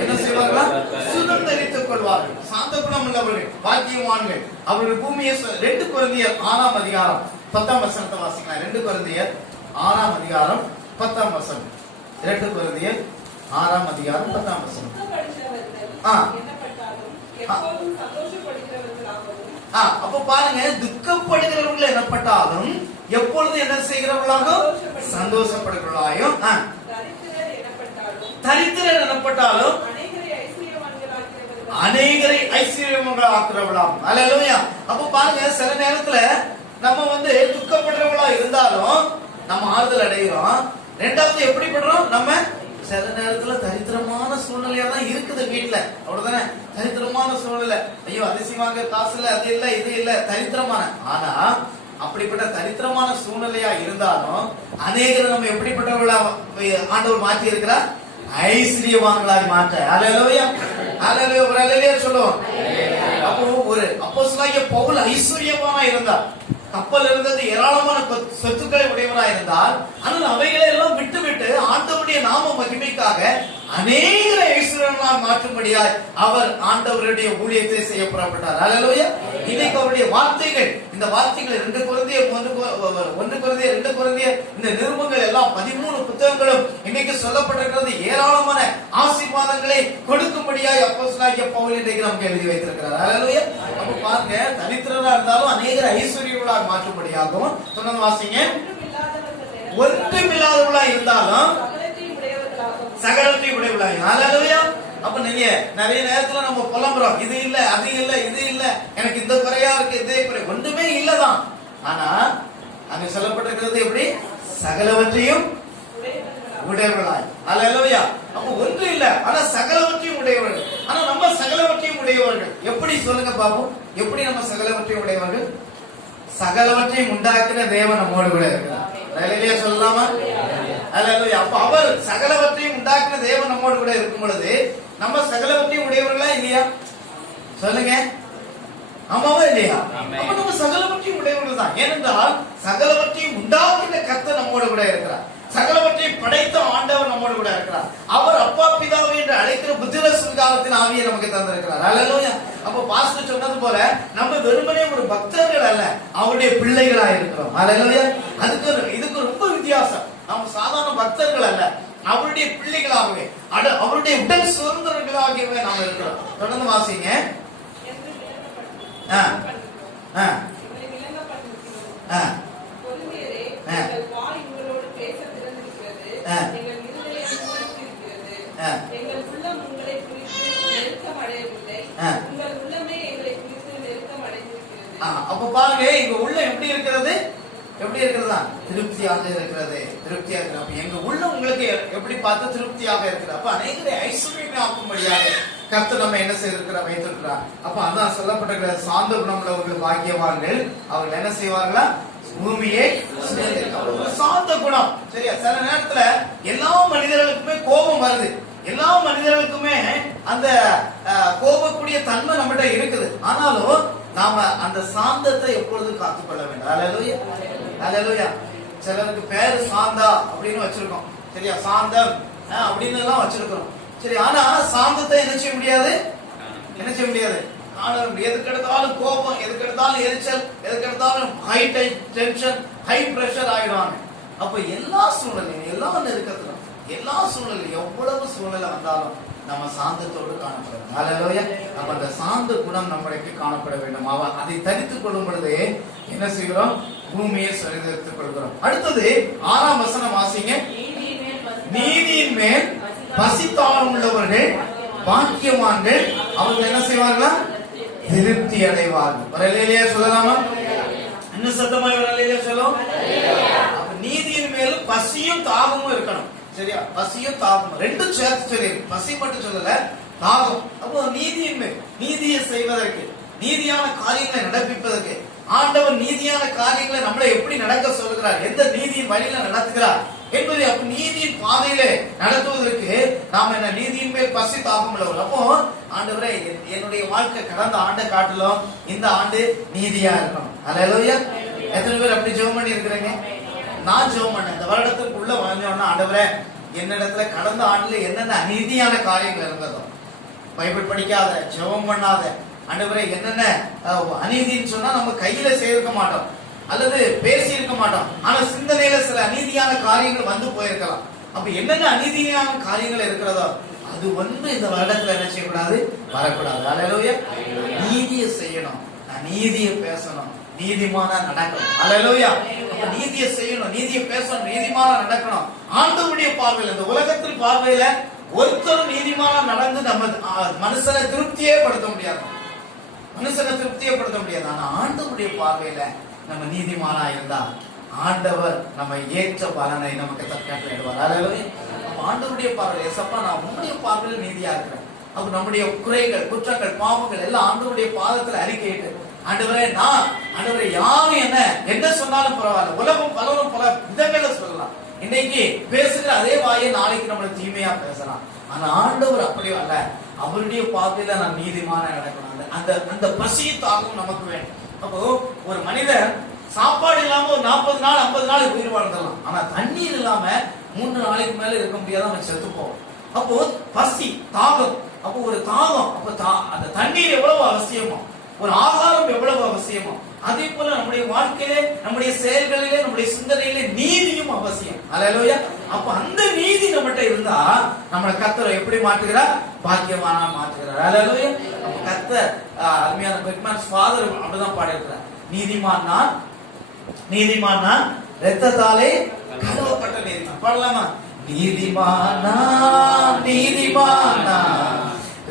என்ன செய்வார்களா? சுதந்தரித்துக் கொள்வார்கள். சாந்த குணம் உள்ளவர்கள் பாக்கியவான்கள், அவர்கள் பூமியை. 2 கொரிந்தியர் 6ஆம் அதிகாரம் 10ஆம் வசனத்தை வாசிக்கலாம். 2 கொரிந்தியர் 6ஆம் அதிகாரம் 10ஆம் வசனம். 2 கொரிந்தியர் 6ஆம் அதிகாரம் 10ஆம் வசனம். அப்ப பாருங்க, துக்கப்படுகிறவர்கள் எனப்பட்டாலும் எப்பொழுது என்ன செய்கிறவர்களாகும்? சந்தோஷப்படுகிறவர்களாயும், தரித்திரர் எனப்பட்டாலும் அநேகரை ஐஸ்வர்யமாக்குறவர்களாம். அல்லேலூயா. அப்ப பாருங்க, சில நேரத்துல நம்ம வந்து துக்கப்படுறவங்களா இருந்தாலும் நம்ம ஆறுதல் அடைகிறோம். ரெண்டாவது எப்படி பண்றோம்? நம்ம சில நேரத்துல தரித்திரமான சூழ்நிலையா தான் இருக்குது வீட்டுல, அவ்வளவுதானே? தரித்திரமான சூழ்நிலை, ஐயோ அதிசயமாக காசு இல்ல, அது இல்ல, இது இல்ல, தரித்திரமான. ஆனா அப்படிப்பட்ட தரித்திரமான சூழ்நிலையா இருந்தாலும் அநேகரை நம்ம எப்படிப்பட்டவர்களா ஆண்டவர் மாற்றி இருக்கிறார்? ஐஸ்வர்யவான்களாய் மாற்ற. அல்லேலூயா. அல்லேலூயா. ஒரு அல்லேலூயா சொல்லுவோம். அப்போ ஒரு அப்போஸ்தலனாகிய பவுல் ஐஸ்வர்யவானா இருந்தார். கப்பல் இருந்தது, ஏராளமான சொத்துக்களை உடையவனா இருந்தார். ஆனால் அவைகளை எல்லாம் விட்டுவிட்டு ஆண்டவருடைய நாம மகிமைக்காக அநேகரை ஐஸ்வர்யவான்களாய் மாற்றும்படியாய் அவர் ஆண்டவருடைய ஊழியத்தை செய்ய புறப்பட்டார். அல்லேலூயா. இன்னைக்கு அவருடைய வார்த்தைகள், இந்த வார்த்தைகள் 2 கொரிந்தியர் 1 கொரிந்தியர் 2 கொரிந்தியர் இந்த நிருபங்கள் எல்லாம் 13 புத்தகங்களும் இன்னைக்கு சொல்லப்பட்டிருக்கிறது. ஏராளமான ஆசீர்வாதங்களை கொடுக்கும்படியாய் அப்போஸ்தலனாகிய பவுல் இன்றைக்கு நமக்கு எழுதி வைத்திருக்கிறார். ஹல்லேலூயா. அப்ப பாருங்க, தரித்திரரா இருந்தாலும் அநேகர் ஐஸ்வர்யர்களாக மாற்றும்படியாகவும் சொன்னது வாசிங்க. ஒன்றுமில்லாதவர்களா இருந்தாலும் சகலத்தையும் உடையவர்களாக. ஹல்லேலூயா. அப்ப நீங்க நிறைய நேரத்துல நம்ம புலம்புறோம், இது இல்ல, அது இல்ல, இது இல்ல, எனக்கு இந்த குறையா இருக்கு, இதே குறை. ஒன்றுமே இல்லதான். ஆனா அங்க சொல்லப்பட்டிருக்கிறது எப்படி? சகலவற்றையும் உடையவர்களாய். ஹல்லேலூயா. அப்ப ஒன்று இல்ல, ஆனா சகலவற்றையும் உடையவர்கள். ஆனா நம்ம சகலவற்றையும் உடையவர்கள் எப்படி? சொல்லுங்க பாப்போம். எப்படி நம்ம சகலவற்றையும் உடையவர்கள்? சகலவற்றையும் உண்டாக்கின தேவன் நம்மோடு கூட இருக்கிறார். ஹல்லேலூயா சொல்லலாமா? ஹல்லேலூயா. அப்ப அவர் சகலவற்றையும் உண்டாக்கின தேவன் நம்மோடு கூட இருக்கும் பொழுது நம்ம சகலவற்றையும் உடையவர்களா இல்லையா? சொல்லுங்க. ஆமாவா இல்லையா? அப்ப நம்ம சகலவற்றையும் உடையவர்கள் தான். ஏனென்றால் சகலவற்றையும் உண்டாக்கின கர்த்தர் நம்மோடு கூட இருக்கிறார். சகலவற்றையும் படைத்த ஆண்டவர் நம்மோடு கூட இருக்கிறார். அவர் அப்பா பிதாவே என்று அழைக்கிற புத்திரசுவிகாரத்தின் ஆவியை நமக்கு தந்திருக்கிறார். ஹல்லேலூயா. அப்ப பாஸ்டர் சொன்னது போல நம்ம வெறுமனே ஒரு பக்தர்கள் அல்ல, அவருடைய பிள்ளைகளா இருக்கிறோம். ஹல்லேலூயா. இதுக்கு ரொம்ப வித்தியாசம். நாம் சாதாரண பக்தர்கள் அல்ல, அவருடைய பிள்ளைகளாகவே, அவருடைய உடல் சுதந்திரர்களாகவே நாம் இருக்கிறோம். தொடர்ந்து வாசிங்க. அப்ப பாருங்க, எங்க உள்ள எப்படி இருக்கிறது? எப்படி இருக்கிறதா? திருப்தியாக இருக்கிறது. திருப்தியாக இருக்கிறது. அப்ப எங்க உள்ள உங்களுக்கு எப்படி பார்த்து திருப்தியாக இருக்கிறது. அப்ப அநேகரை ஐஸ்வர்யம் ஆக்கும்படியாக கர்த்தர் நம்ம என்ன செய்திருக்கிறார்? வைத்திருக்கிறார். அப்ப அதான் சொல்லப்பட்டிருக்கிற சாந்த குணம் உள்ளவர்கள் பாக்கியவான்கள். அவர்கள் என்ன செய்வார்களா? பூமியை சாந்த குணம். சரியா? சில நேரத்துல எல்லா மனிதர்களுக்குமே கோபம் வருது. எல்லா மனிதர்களுக்குமே அந்த கோபக்கூடிய தன்மை நம்மகிட்ட இருக்குது. ஆனாலும் நாம அந்த சாந்தத்தை எப்பொழுதும் காத்துக்கொள்ள வேண்டும். ஹல்லேலூயா. ஹல்லேலூயா. சிலருக்கு பேரு சாந்தா அப்படின்னு வச்சிருக்கோம். சரியா? சாந்தம் அப்படின்னு எல்லாம் வச்சிருக்கிறோம். சரி, ஆனா சாந்தத்தை என்ன செய்ய முடியாது? என்ன செய்ய முடியாது? எதுக்கு எடுத்தாலும் கோபம், எதுக்கு எடுத்தாலும் எரிச்சல், எதுக்கு எடுத்தாலும் ஹை டென்ஷன், ஹை பிரஷர் ஆயிடுவாங்க. அப்ப எல்லா சூழ்நிலையும், எல்லா நெருக்கத்திலும், எல்லா சூழ்நிலையும், எவ்வளவு சூழ்நிலை வந்தாலும் நம்ம சாந்தத்தோடு காணப்படும். ஹல்லேலூயா. அப்ப அந்த சாந்த குணம் நம்மளுக்கு காணப்பட வேண்டும். அதை தரித்துக் கொள்ளும் பொழுது என்ன செய்கிறோம்? பூமியை சரிதரித்துக் கொள்கிறோம். அடுத்தது 6ஆம் வசனம் வாசிங்க. நீதியின் மேல் பசித்தாகம் உள்ளவர்கள் பாக்கியவான்கள், அவர்கள் என்ன செய்வார்களா? திருப்தி அடைவார்கள். வரலையிலேயே சொல்லலாமா? இன்னும் சத்தமாய் வரலையிலேயே சொல்லும். அப்ப நீதியின் மேலும் பசியும் தாகமும் இருக்கணும். சரியா? பசியும் தாகம் ரெண்டும் சேர்த்து சொல்லி, பசி மட்டும் சொல்லல, தாகம். அப்போ நீதியின் மேல், நீதியை செய்வதற்கு, நீதியான காரியங்களை நடப்பிப்பதற்கு, ஆண்டவர் நீதியான காரியங்களை நம்மளை எப்படி நடக்க சொல்கிறார், எந்த நீதியின் வழியில நடத்துகிறார் என்பதை, அப்ப நீதியின் பாதையில நடத்துவதற்கு நாம் என்ன? நீதியின் மேல் பசி தாகம் உள்ளவர். அப்போ ஆண்டவரே, என்னுடைய வாழ்க்கை கடந்த ஆண்டை காட்டிலும் இந்த ஆண்டு நீதியா இருக்கணும். ஹல்லேலூயா. எத்தனை பேர் அப்படி ஜெபம் பண்ணி இருக்கிறீங்க? நான் ஜெபம் பண்ணேன். இந்த வருடத்திற்குள்ள வந்தோம்னா, ஆண்டவரே, என்னிடத்துல கடந்த ஆண்டுல என்னென்ன அநீதியான காரியங்கள் இருந்ததோ, பைபிள் படிக்காத, ஜெபம் பண்ணாத, ஆண்டவரே என்னென்ன அநீதின்னு சொன்னா நம்ம கையில செய்திருக்க மாட்டோம் அல்லது பேசி இருக்க மாட்டோம், ஆனா சிந்தனையில சில அநீதியான காரியங்கள் வந்து போயிருக்கலாம். அப்ப என்னென்ன அநீதியான காரியங்கள் இருக்கிறதோ அது இந்த வருடத்துல என்ன செய்யக்கூடாது? வரக்கூடாது. ஹல்லேலூயா. நீதியை செய்யணும், நீதியை பேசணும், நீதிமானா நடக்கணும். ஹல்லேலூயா. அப்ப நீதியை செய்யணும், நீதியை பேசணும், நீதிமானா நடக்கணும். ஆண்டவருடைய பார்வையில, இந்த உலகத்தில் பார்வையில ஒருத்தரும் நீதிமானா நடந்து நம்ம மனுஷனை திருப்தியே படுத்த முடியாது. மனுஷனை திருப்தியே படுத்த முடியாது. ஆனா ஆண்டவருடைய பார்வையில நம்ம நீதிமானா இருந்தா ஆண்டவர் நம்ம ஏற்ற பலனை நமக்கு தற்காட்டுவார். ஹல்லேலூயா. ஆண்டவருடைய பார்வையில, ஏசப்பா, நான் உங்களுடைய பார்வையில நீதியா இருக்கிறேன். அப்ப நம்முடைய குறைகள், குற்றங்கள், பாவங்கள் எல்லாம் ஆண்டவருடைய பாதத்துல அறிக்கையிட்டு, ஆண்டவரே, ஆண்டவரே, யாரும் என்ன சொன்னாலும் பரவாயில்ல, உலகம் பலரும் பல விதங்களை சொல்லலாம். இன்னைக்கு பேசுகிற அதே வாயை நாளைக்கு நம்மள தீமையா பேசலாம். ஆனா ஆண்டவர் அப்படி அல்ல. அவருடைய பார்வையில நான் நீதிமான நடக்கணும். அந்த பசி தாகம் நமக்கு வேண்டும். அப்போ ஒரு மனிதர் சாப்பாடு இல்லாம ஒரு 40 நாள் 50 நாள் உயிர் வாழ்ந்துடலாம். ஆனா தண்ணீர் இல்லாம 3 நாளைக்கு மேல இருக்க முடியாது, அவன் செத்து போவான். அப்போ பசி தாகம், அப்போ ஒரு தாகம், அப்ப அந்த தண்ணீர் எவ்வளவு அவசியமோ ஒரு ஆகாரம் எவ்வளவு அவசியமோ அதே போல நம்முடைய வாழ்க்கையிலே, நம்முடைய செயல்களிலே, நம்முடைய சிந்தனையிலே நீதியும் அவசியம். அல்லேலூயா. அப்ப அந்த நீதி நம்மகிட்ட இருந்தா நம்மளை கர்த்தர் எப்படி மாற்றுகிறார்? பாக்கியவானா மாற்றுகிறார். அல்லேலூயா. அப்ப கர்த்தர் அருமையான பெட்மேன்ஸ் ஃபாதர் அப்படிதான் பாடியிருக்கிறார். நீதிமான் நான் இரத்தத்தாலே கழுவப்பட்ட நீதிமான். பாடலாமா? நீதிமானா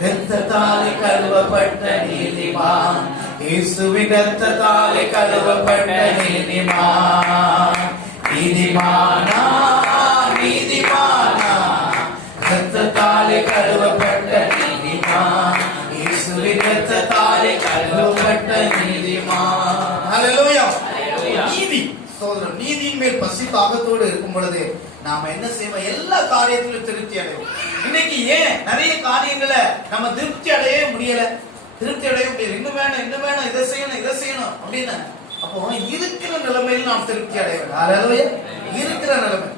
இரத்தத்தாலே கழுவப்பட்ட நீதிமான், இயேசுவின் இரத்தத்தாலே கழுவப்பட்ட நீதிமான். நீதிமானா இரத்தத்தாலே கழுவப்பட்ட நீதிமான், இயேசுவின் இரத்தத்தாலே கழுவப்பட்ட நீதிமான். ஹல்லேலூயா. நீதி சோதரம், நீதியின் மேல் பசி தாகத்தோடு இருக்கும் பொழுது நாம என்ன செய்வோம்? எல்லா காரியத்திலும் திருப்தி அடைவோம். இன்னைக்கு ஏன் நிறைய காரியங்களை நம்ம திருப்தி அடைய முடியல? இன்னும் வேணும், இதை செய்யணும் அப்படின்னு. அப்போ இருக்கிற நிலைமையில் நாம் திருப்தி அடைய வேண்டும். இருக்கிற நிலைமை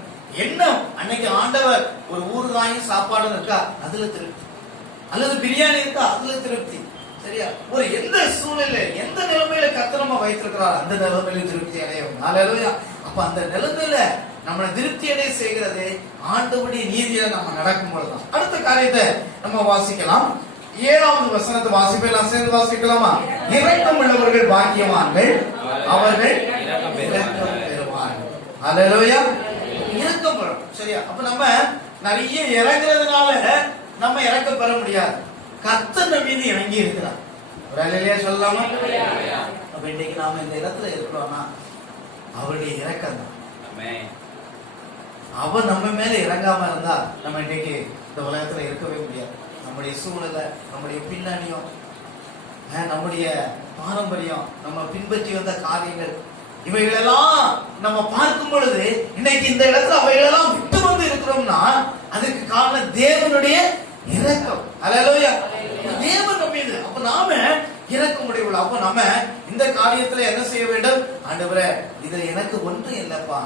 என்ன? அன்னைக்கு ஆண்டவர் ஒரு ஊறுகாயும் சாப்பாடும் இருக்கா, அதுல திருப்தி. அல்லது பிரியாணி இருக்கா, அதுல திருப்தி. சரியா? ஒரு எந்த சூழ்நிலை, எந்த நிலைமையில கர்த்தர் நம்ம வைத்திருக்கிறார், அந்த நிலைமையில திருப்தி அடையும். அல்லேலூயா. அப்ப அந்த நிலைமையில நம்மளை திருப்தி அடைய செய்கிறது ஆண்டவருடைய நீதியில நம்ம நடக்கும் பொழுதுதான். அடுத்த காரியத்தை நம்ம வாசிக்கலாம். 7வது வசனத்தை வாசிப்பெல்லாம் சேர்ந்து வாசிக்கலாமா? இரக்கம் உள்ளவர்கள் பாக்கியவான்கள், அவர்கள் இரக்கம் பெறுவார்கள். அல்லேலூயா. இரக்கம் பெறும். சரியா? அப்ப நம்ம நிறைய இறங்குறதுனால நம்ம இரக்கம் பெற முடியாது. கர்த்தர் நம்ம மீது இறங்கி இருக்கிறார். ஒரு அல்லேலூயா சொல்லலாமா? அப்ப இன்னைக்கு நாம இந்த இடத்துல இருக்கிறோம்னா அவருடைய இரக்கம் தான். அவன் நம்ம மேல இறங்காம இருந்தா நம்ம இன்னைக்கு இந்த உலகத்துல இருக்கவே முடியாது. நம்முடைய சூழ்நிலை, நம்முடைய பின்னணியும், நம்முடைய பாரம்பரியம், நம்ம பின்பற்றி வந்த காரியங்கள், இவைகளெல்லாம் நம்ம பார்க்கும் பொழுது இன்னைக்கு இந்த இடத்துல அவைகளெல்லாம் விட்டு வந்து இருக்கிறோம்னா அதுக்கு காரணம் தேவனுடைய இரக்கம். அல்லேலூயா. தேவன் நம்ம மீது. அப்ப நாம இரக்கம் உடையவர்கள். அப்ப நாம இந்த காரியத்துல என்ன செய்ய வேண்டும்? ஆண்டவரே, இது எனக்கு ஒன்று இல்லப்பா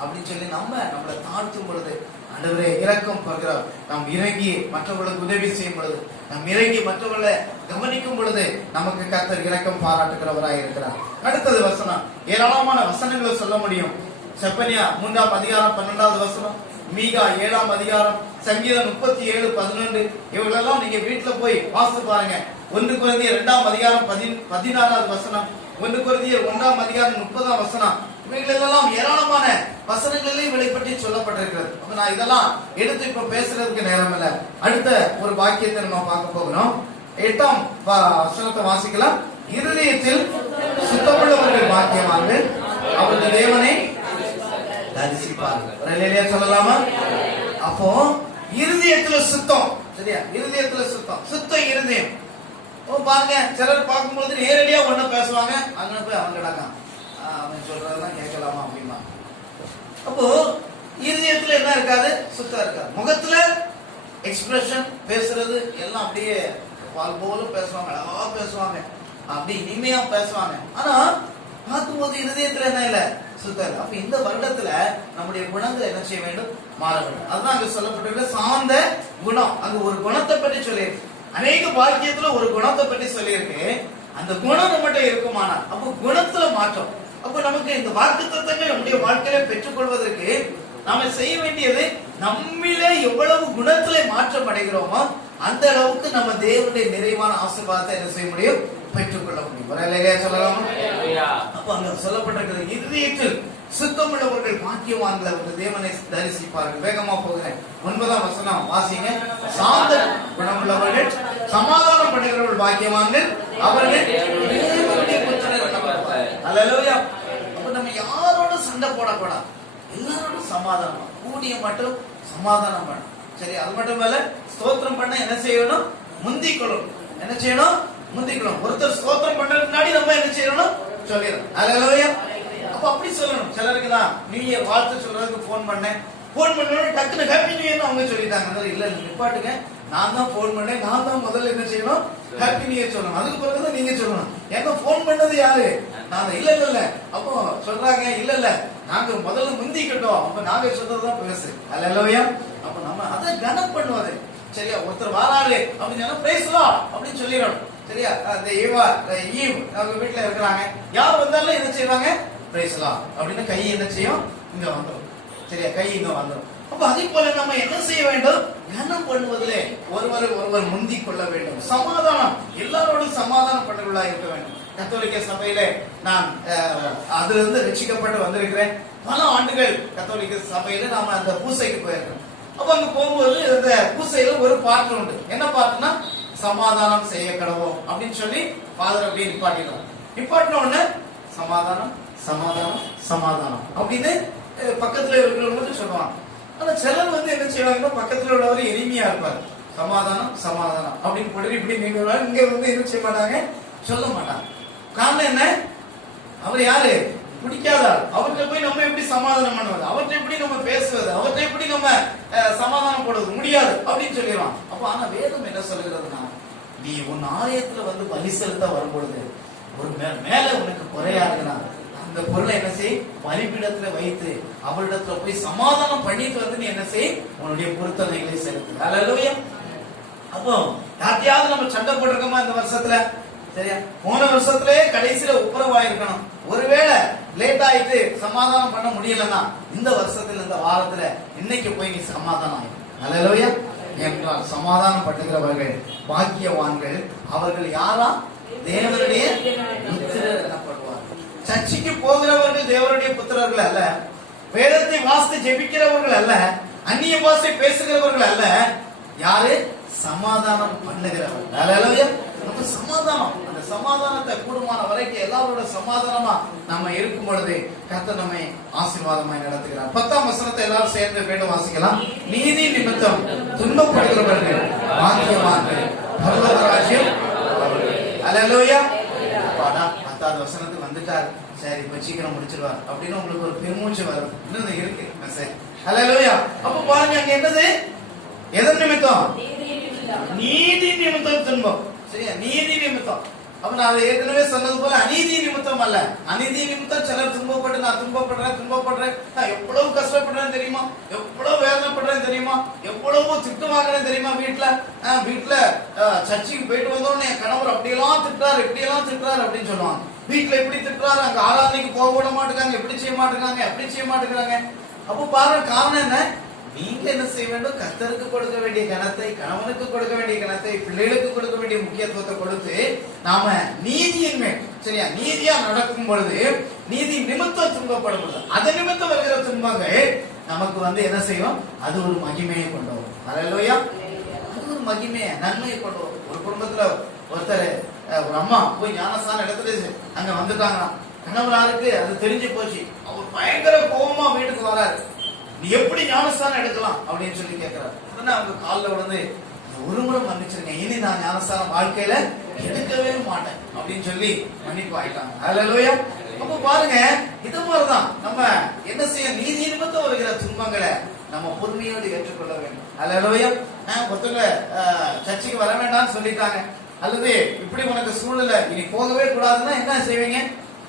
அப்படின்னு சொல்லி நம்மளை தாழ்த்தும் பொழுது, ஆண்டவரே இரக்கம் பெறுகிறோம். நாம் இறங்கி மற்றவர்களுக்கு உதவி செய்யும் பொழுது, நாம் இறங்கி மற்றவர்களை கவனிக்கும் பொழுது நமக்கு கர்த்தர் இரக்கம் பாராட்டுகிறவராய் இருக்கிறார். அடுத்தது வசனம், ஏராளமான வசனங்களை சொல்ல முடியும். செப்பனியா 3ஆம் அதிகாரம் 12வது வசனம், மீகா 7ஆம் அதிகாரம், சங்கீதம் 37:11 இவங்களெல்லாம் நீங்க வீட்டுல போய் வாசித்து பாருங்க. 1 கொரிந்தியர் 2ஆம் அதிகாரம் 16வது வசனம், 1 கொரிந்தியர் 1ஆம் அதிகாரம் 30ஆம் வசனம், இவைகளெல்லாம் ஏராளமான வசனங்களிலே இவளை பற்றி சொல்லப்பட்டிருக்கிறது. நான் இதெல்லாம் எடுத்து இப்ப பேசுறதுக்கு நேரம் இல்ல. அடுத்த ஒரு வாக்கியத்தை நம்ம பார்க்க போகிறோம். 8ஆம் வசனத்தை வாசிக்கலாம். இருதயத்தில் சுத்தமுள்ளவர்கள் பாக்கியவான்கள், அவர்கள் தேவனை தரிசிப்பார்கள். அல்லேலூயா சொல்லலாமா? அப்போ இருதயத்துல சுத்தம். சரியா? இருதயத்துல சுத்த இருதயம். பாருங்க, சிலர் பார்க்கும்போது நேரடியா ஒண்ணு பேசுவாங்க, அங்க போய் அவங்க கிடக்கான், அவன் சொல்றதெல்லாம் கேட்கலாமா அப்படிமா. அப்போ இருதயத்துல என்ன இருக்காது? சுத்தம் இருக்காது. முகத்துல எக்ஸ்பிரஷன், பேசுறது எல்லாம் அப்படியே பால் போல பேசுவாங்க, அழகா பேசுவாங்க, அப்படி இனிமையா பேசுவாங்க. ஆனா பார்க்கும்போது இருதயத்துல என்ன இல்ல? சுத்தம் இல்லை. அப்ப இந்த வருடத்துல நம்முடைய குணங்களை என்ன செய்ய வேண்டும்? மாற வேண்டும். அதுதான் அங்க சொல்லப்பட்டிருக்க சார்ந்த குணம். அங்க ஒரு குணத்தை பற்றி சொல்லியிருக்கு. அநேக வாக்கியத்துல ஒரு குணத்தை பற்றி சொல்லியிருக்கு. அந்த குணம் நம்மகிட்ட இருக்குமானா அப்போ குணத்துல மாற்றம். அப்ப நமக்கு இந்த வாக்குத்தத்தங்கள் நம்முடைய வாழ்க்கையில பெற்றுக்கொள்வதற்கு நாம செய்ய வேண்டியது, நம்மிலே எவ்வளவு குணத்திலே மாற்றம் அடைகிறோமோ அந்த அளவுக்கு நம்ம தேவனுடைய நிறைவான ஆசீர்வாதத்தை என்ன செய்ய முடியும்? பெற்றுக்கொள்ள முடியும். சொல்லலாம். அப்ப அங்க சொல்லப்பட்டிருக்கிறது, இருதயத்தில் சுத்தமுள்ளவர்கள் பாக்கியவான்கள், அவர்கள் தேவனை தரிசிப்பார்கள். வேகமா போகிறேன். 9ஆம் வசனம் வாசிங்க. சாந்த குணமுள்ளவர்கள், சமாதானம் பண்ணுகிறவர்கள் பாக்கியவான்கள், அவர்கள் தேவனுடைய புத்திரர் எனப்படுவார்கள். அல்லேலூயா. அப்ப நம்ம யாரோட சண்டை போடக்கூடாது, எல்லாரோடும் சமாதானம், கூடிய மட்டும் சமாதானம் பண்ணணும். சரி, அது மட்டும் இல்ல, ஸ்தோத்திரம் பண்ண என்ன செய்யணும்? முந்திக்கொள்ளும். என்ன செய்யணும்? முந்திக்கணும். ஒருத்தர் ஸ்தோத்திரம் பண்றதுக்கு முன்னாடி நம்ம என்ன செய்யணும்? சொல்லிடணும். அல்லேலூயா. அப்ப அப்படி சொல்லணும். சிலருக்கு தான் நீங்க வாழ்த்து சொல்றதுக்கு போன் பண்ணேன், போன் பண்ண டக்குனு ஹாப்பி நியூ இயர் அவங்க சொல்லிட்டாங்க. இல்ல நிப்பாட்டுங்க, நான் தான் போன் பண்ணேன், நான் தான் முதல்ல என்ன செய்யணும்? ஹாப்பி நியூ இயர் சொல்லணும். அதுக்கு பிறகுதான் நீங்க சொல்லணும். ஏன்னா போன் பண்ணது யாரு? நான். இல்ல அப்போ சொல்றாங்க, இல்ல நாங்க முதல்ல முந்திக்கிட்டோம், அப்ப நாங்க சொல்றதுதான் பேசு. அல்லேலூயா. அப்ப நம்ம அதை கனம் பண்ணுவது. சரியா? ஒருத்தர் வாராரு அப்படின்னு சொன்னா பிரைஸ் லார்ட் அப்படின்னு சொல்லிடணும். சரியா? அந்த ஈவ் அவங்க வீட்டுல இருக்கிறாங்க. யார் வந்தாலும் என்ன செய்வாங்க? பிரைஸ் தி லார்ட் அப்படின்னு கை என்ன செய்யும்? இங்க வந்துடும். சரியா? கை இங்க வந்துடும். அப்ப அதே போல நம்ம என்ன செய்ய வேண்டும்? கனம் பண்ணுவதிலே ஒருவர் முந்திக் கொள்ள வேண்டும். சமாதானம், எல்லாரோடும் சமாதானம் பண்ணவர்களா இருக்க வேண்டும். கத்தோலிக்க சபையில நான் அதிலிருந்து ரட்சிக்கப்பட்டு வந்திருக்கிறேன். பல ஆண்டுகள் கத்தோலிக்க சபையில நாம அந்த பூசைக்கு போயிருக்கோம். அப்ப அங்க போகும்போது அந்த பூசையில ஒரு பாட்டு உண்டு. என்ன பாட்டுனா, சமாதானம் செய்ய கடவோம் அப்படின்னு சொல்லி ஃபாதர் அப்படியே நிப்பாட்டின உடனே சமாதானம் சமாதானம் சமாதானம் அப்படின்னு பக்கத்துல இருக்கிறவங்க சொல்லுவாங்க. ஆனா சிலர் என்ன செய்வாங்கன்னா, பக்கத்துல உள்ளவர் எளிமையா இருப்பாரு. சமாதானம் சமாதானம் அப்படின்னு போட்டு இப்படி நீங்க இங்க என்ன செய்ய மாட்டாங்க, சொல்ல மாட்டாங்க. காரணம் என்ன? அவர் யாரு? பிடிக்காத ஆள். அவர்கிட்ட போய் நம்ம எப்படி சமாதானம் பண்ணுவது, அவர்கிட்ட எப்படி நம்ம பேசுவது, அவர்கிட்ட எப்படி நம்ம சமாதானம் போடுவது முடியாது அப்படின்னு சொல்லிடுவான். அப்ப ஆனா வேதம் என்ன சொல்லுகிறதுனா, நீ உன் ஆலயத்துல பலி செலுத்த வரும்பொழுது ஒரு மேல உனக்கு குறையா இருக்குன்னா அந்த பொருளை என்ன செய்? பலிபீடத்துல வைத்து அவரிடத்துல போய் சமாதானம் பண்ணிட்டு நீ என்ன செய்? உன்னுடைய பொருத்தனைகளை செலுத்து. ஹல்லேலூயா. அப்போ யார்ட்டையாவது நம்ம சண்டை போட்டிருக்கோமா இந்த வருஷத்துல? சரியா? போன வருஷத்திலே கடைசியில ஒப்புரவாயிருக்கணும். ஒருவேளை லேட் ஆயிட்டு சமாதானம் பண்ண முடியலன்னா இந்த வருஷத்துல இந்த வாரத்துல இன்னைக்கு போய் நீ சமாதானம் ஆயிடும். ஹல்லேலூயா. என்றால் சமாதானம் பண்ணுகிறவர்கள் பாக்கியவான்கள். அவர்கள் யாரா? தேவனுடைய புத்திரர் எனப்படுவார். சர்ச்சைக்கு போகிறவர்கள் தேவனுடைய புத்திரர்கள் அல்ல. வேதத்தை வாசித்து ஜெபிக்கிறவர்கள் அல்ல. அந்நிய பாஷை பேசுகிறவர்கள் அல்ல. யாரு? சமாதானம் பண்ணுகிறவர்கள். ஹல்லேலூயா. சமாதானம், அந்த சமாதானத்தை கூடுமான வரைக்கும் எல்லாரோட சமாதானமா நம்ம இருக்கும் பொழுது கர்த்தர் நம்மை ஆசீர்வாதமாய் நடத்துகிறார். 10ஆம் வசனத்தை எல்லாரும் சேர்ந்து வேண்டும் வாசிக்கலாம். நீதி நிமித்தம் துன்பப்படுகிறவர்கள் பாக்கியவான்கள், பரலோக ராஜ்யம். ஹல்லேலூயா. 10ஆவது வசனத்துக்கு வந்துட்டார். சரி, இப்ப சீக்கிரம் முடிச்சிருவார் அப்படின்னு உங்களுக்கு ஒரு பெருமூச்சு வரும். இன்னும் இருக்கு மெசேஜ். ஹல்லேலூயா. அப்ப பாருங்க, அங்க என்னது? எதன் நிமித்தம்? நீதி நிமித்தம் துன்பம். சரியா? நீதி நிமித்தம். அப்ப நான் ஏற்கனவே சொன்னது போல அநீதி நிமித்தம் அல்ல. அநீதி நிமித்தம் சிலர் துன்பப்பட்டு, நான் துன்பப்படுறேன், நான் எவ்வளவு கஷ்டப்படுறேன் தெரியுமா, எவ்வளவு வேதனைப்படுறேன் தெரியுமா, எவ்வளவு திட்டு வாங்குறேன் தெரியுமா, வீட்டுல சர்ச்சைக்கு போயிட்டு வந்தோடனே என் கணவர் அப்படியெல்லாம் திட்டுறாரு, இப்படியெல்லாம் திட்டுறாரு அப்படின்னு சொல்லுவாங்க. வீட்டுல எப்படி திட்டுறாரு, அங்க ஆராதனைக்கு போக விட மாட்டேங்காங்க, எப்படி செய்ய மாட்டேங்காங்க, எப்படி செய்ய மாட்டேங்கிறாங்க. அப்போ பாருங்க, காரணம் என்ன? நீங்க என்ன செய்ய வேண்டும்? கர்த்தருக்கு கொடுக்க வேண்டிய கனத்தை, கணவனுக்கு கொடுக்க வேண்டிய கனத்தை, பிள்ளைகளுக்கு கொடுக்க வேண்டிய முக்கியத்துவத்தை கொடுத்து நாம நீதியின் மேல், சரியா, நீதியா நடக்கும் பொழுது, நீதி நிமித்தம் துன்பப்படும் பொழுது, அது நிமித்தம் வருகிற துன்பங்கள் நமக்கு என்ன செய்யும்? அது ஒரு மகிமையை கொண்டு வரும். ஹல்லேலூயா. அது ஒரு மகிமையை, நன்மையை கொண்டு வரும். ஒரு குடும்பத்துல ஒருத்தர், ஒரு அம்மா போய் ஞானஸ்தானம் எடுத்துட்டு அங்க வந்துட்டாங்க. கணவராருக்கு அது தெரிஞ்சு போச்சு. அவர் பயங்கர கோபமா வீட்டுக்கு வராரு. நீ எப்படி ஞானஸ்தானம் எடுக்கலாம் அப்படின்னு சொல்லி கேட்கிறார். உடனே அவங்க காலில் விழுந்து, ஒரு முறை மன்னிச்சிருங்க, இனி நான் ஞானஸ்தானம் வாழ்க்கையில எடுக்கவே மாட்டேன் அப்படின்னு சொல்லி மன்னிப்பு ஆயிட்டாங்க. ஹல்லேலூயா. அப்ப பாருங்க, இது மாதிரிதான் நம்ம என்ன செய்ய? நீதி நிமித்தம் வருகிற துன்பங்களை நம்ம பொறுமையோடு ஏற்றுக்கொள்ள வேண்டும். ஹல்லேலூயா. ஒருத்தவங்க சர்ச்சைக்கு வர வேண்டாம்னு சொல்லிட்டாங்க, அல்லது இப்படி உனக்கு சூழ்நிலை இனி போகவே கூடாதுன்னா என்ன செய்வீங்க?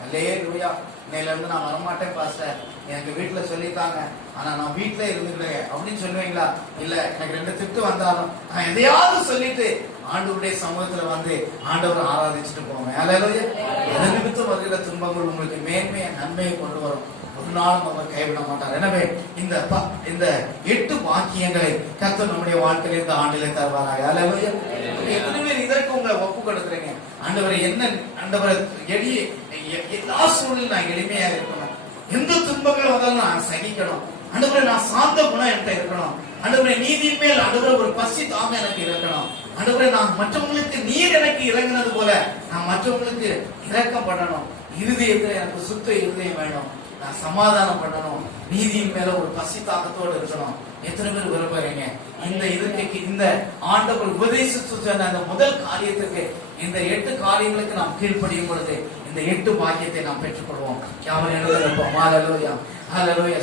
ஹல்லேலூயா, இன்னையில இருந்து நான் வரமாட்டேன் பாஸ்டர், எனக்கு வீட்டுல சொல்லிட்டாங்க, ஆனா நான் வீட்டுல இருந்துக்கிறேன் அப்படின்னு சொல்லுவீங்களா? இல்ல, எனக்கு 2 திட்டு வந்தாலும் நான் எதையாவது சொல்லிட்டு ஆண்டவருடைய சமூகத்துல ஆண்டவரை ஆராதிச்சுட்டு போவேன். ஹல்லேலூயா. எது நிமித்தம் வருகிற துன்பங்கள் உங்களுக்கு மேன்மையை, நன்மையை கொண்டு வரும். ஒரு நாளும் அவர் கைவிட மாட்டார். எனவே இந்த 8 வாக்கியங்களை கர்த்தர் நம்முடைய வாழ்க்கையில இந்த ஆண்டிலே தருவாராக. ஹல்லேலூயா. எத்தனை பேர் இதற்கு உங்களை ஒப்பு கொடுக்குறீங்க? ஆண்டவரை ஆண்டவரை எல்லா சூழ்நிலையும் நான் எளிமையா இருக்கணும், எந்த துன்பங்கள் வந்தாலும் நான் சகிக்கணும், ஆண்டவரை நான் சாந்த குணம் என்கிட்ட இருக்கணும், ஆண்டவரை நீதியின் மேல் ஆண்டவரை ஒரு பசி தாம எனக்கு இருக்கணும், ஆண்டவரை நான் மற்றவங்களுக்கு நீர் எனக்கு இறங்கினது போல நான் மற்றவங்களுக்கு இரக்கம் பண்ணணும், இருதயத்துல எனக்கு சுத்த இருதயம் வேணும், நான் சமாதானம் பண்ணணும், நீதியின் மேல ஒரு பசி தாக்கத்தோடு இருக்கணும். எத்தனை பேர் விரும்புறீங்க? இந்த இதுக்கு இந்த ஆண்டவர் உபதேசித்து சொன்ன அந்த முதல் காரியத்துக்கு, இந்த 8 காரியங்களுக்கு நாம் கீழ்ப்படியும் பொழுது இந்த 8 பாக்கியத்தை நாம் பெற்றுக்கொள்வோம். யாவரும் எழுந்திருப்போம். ஹல்லேலூயா. ஹல்லேலூயா.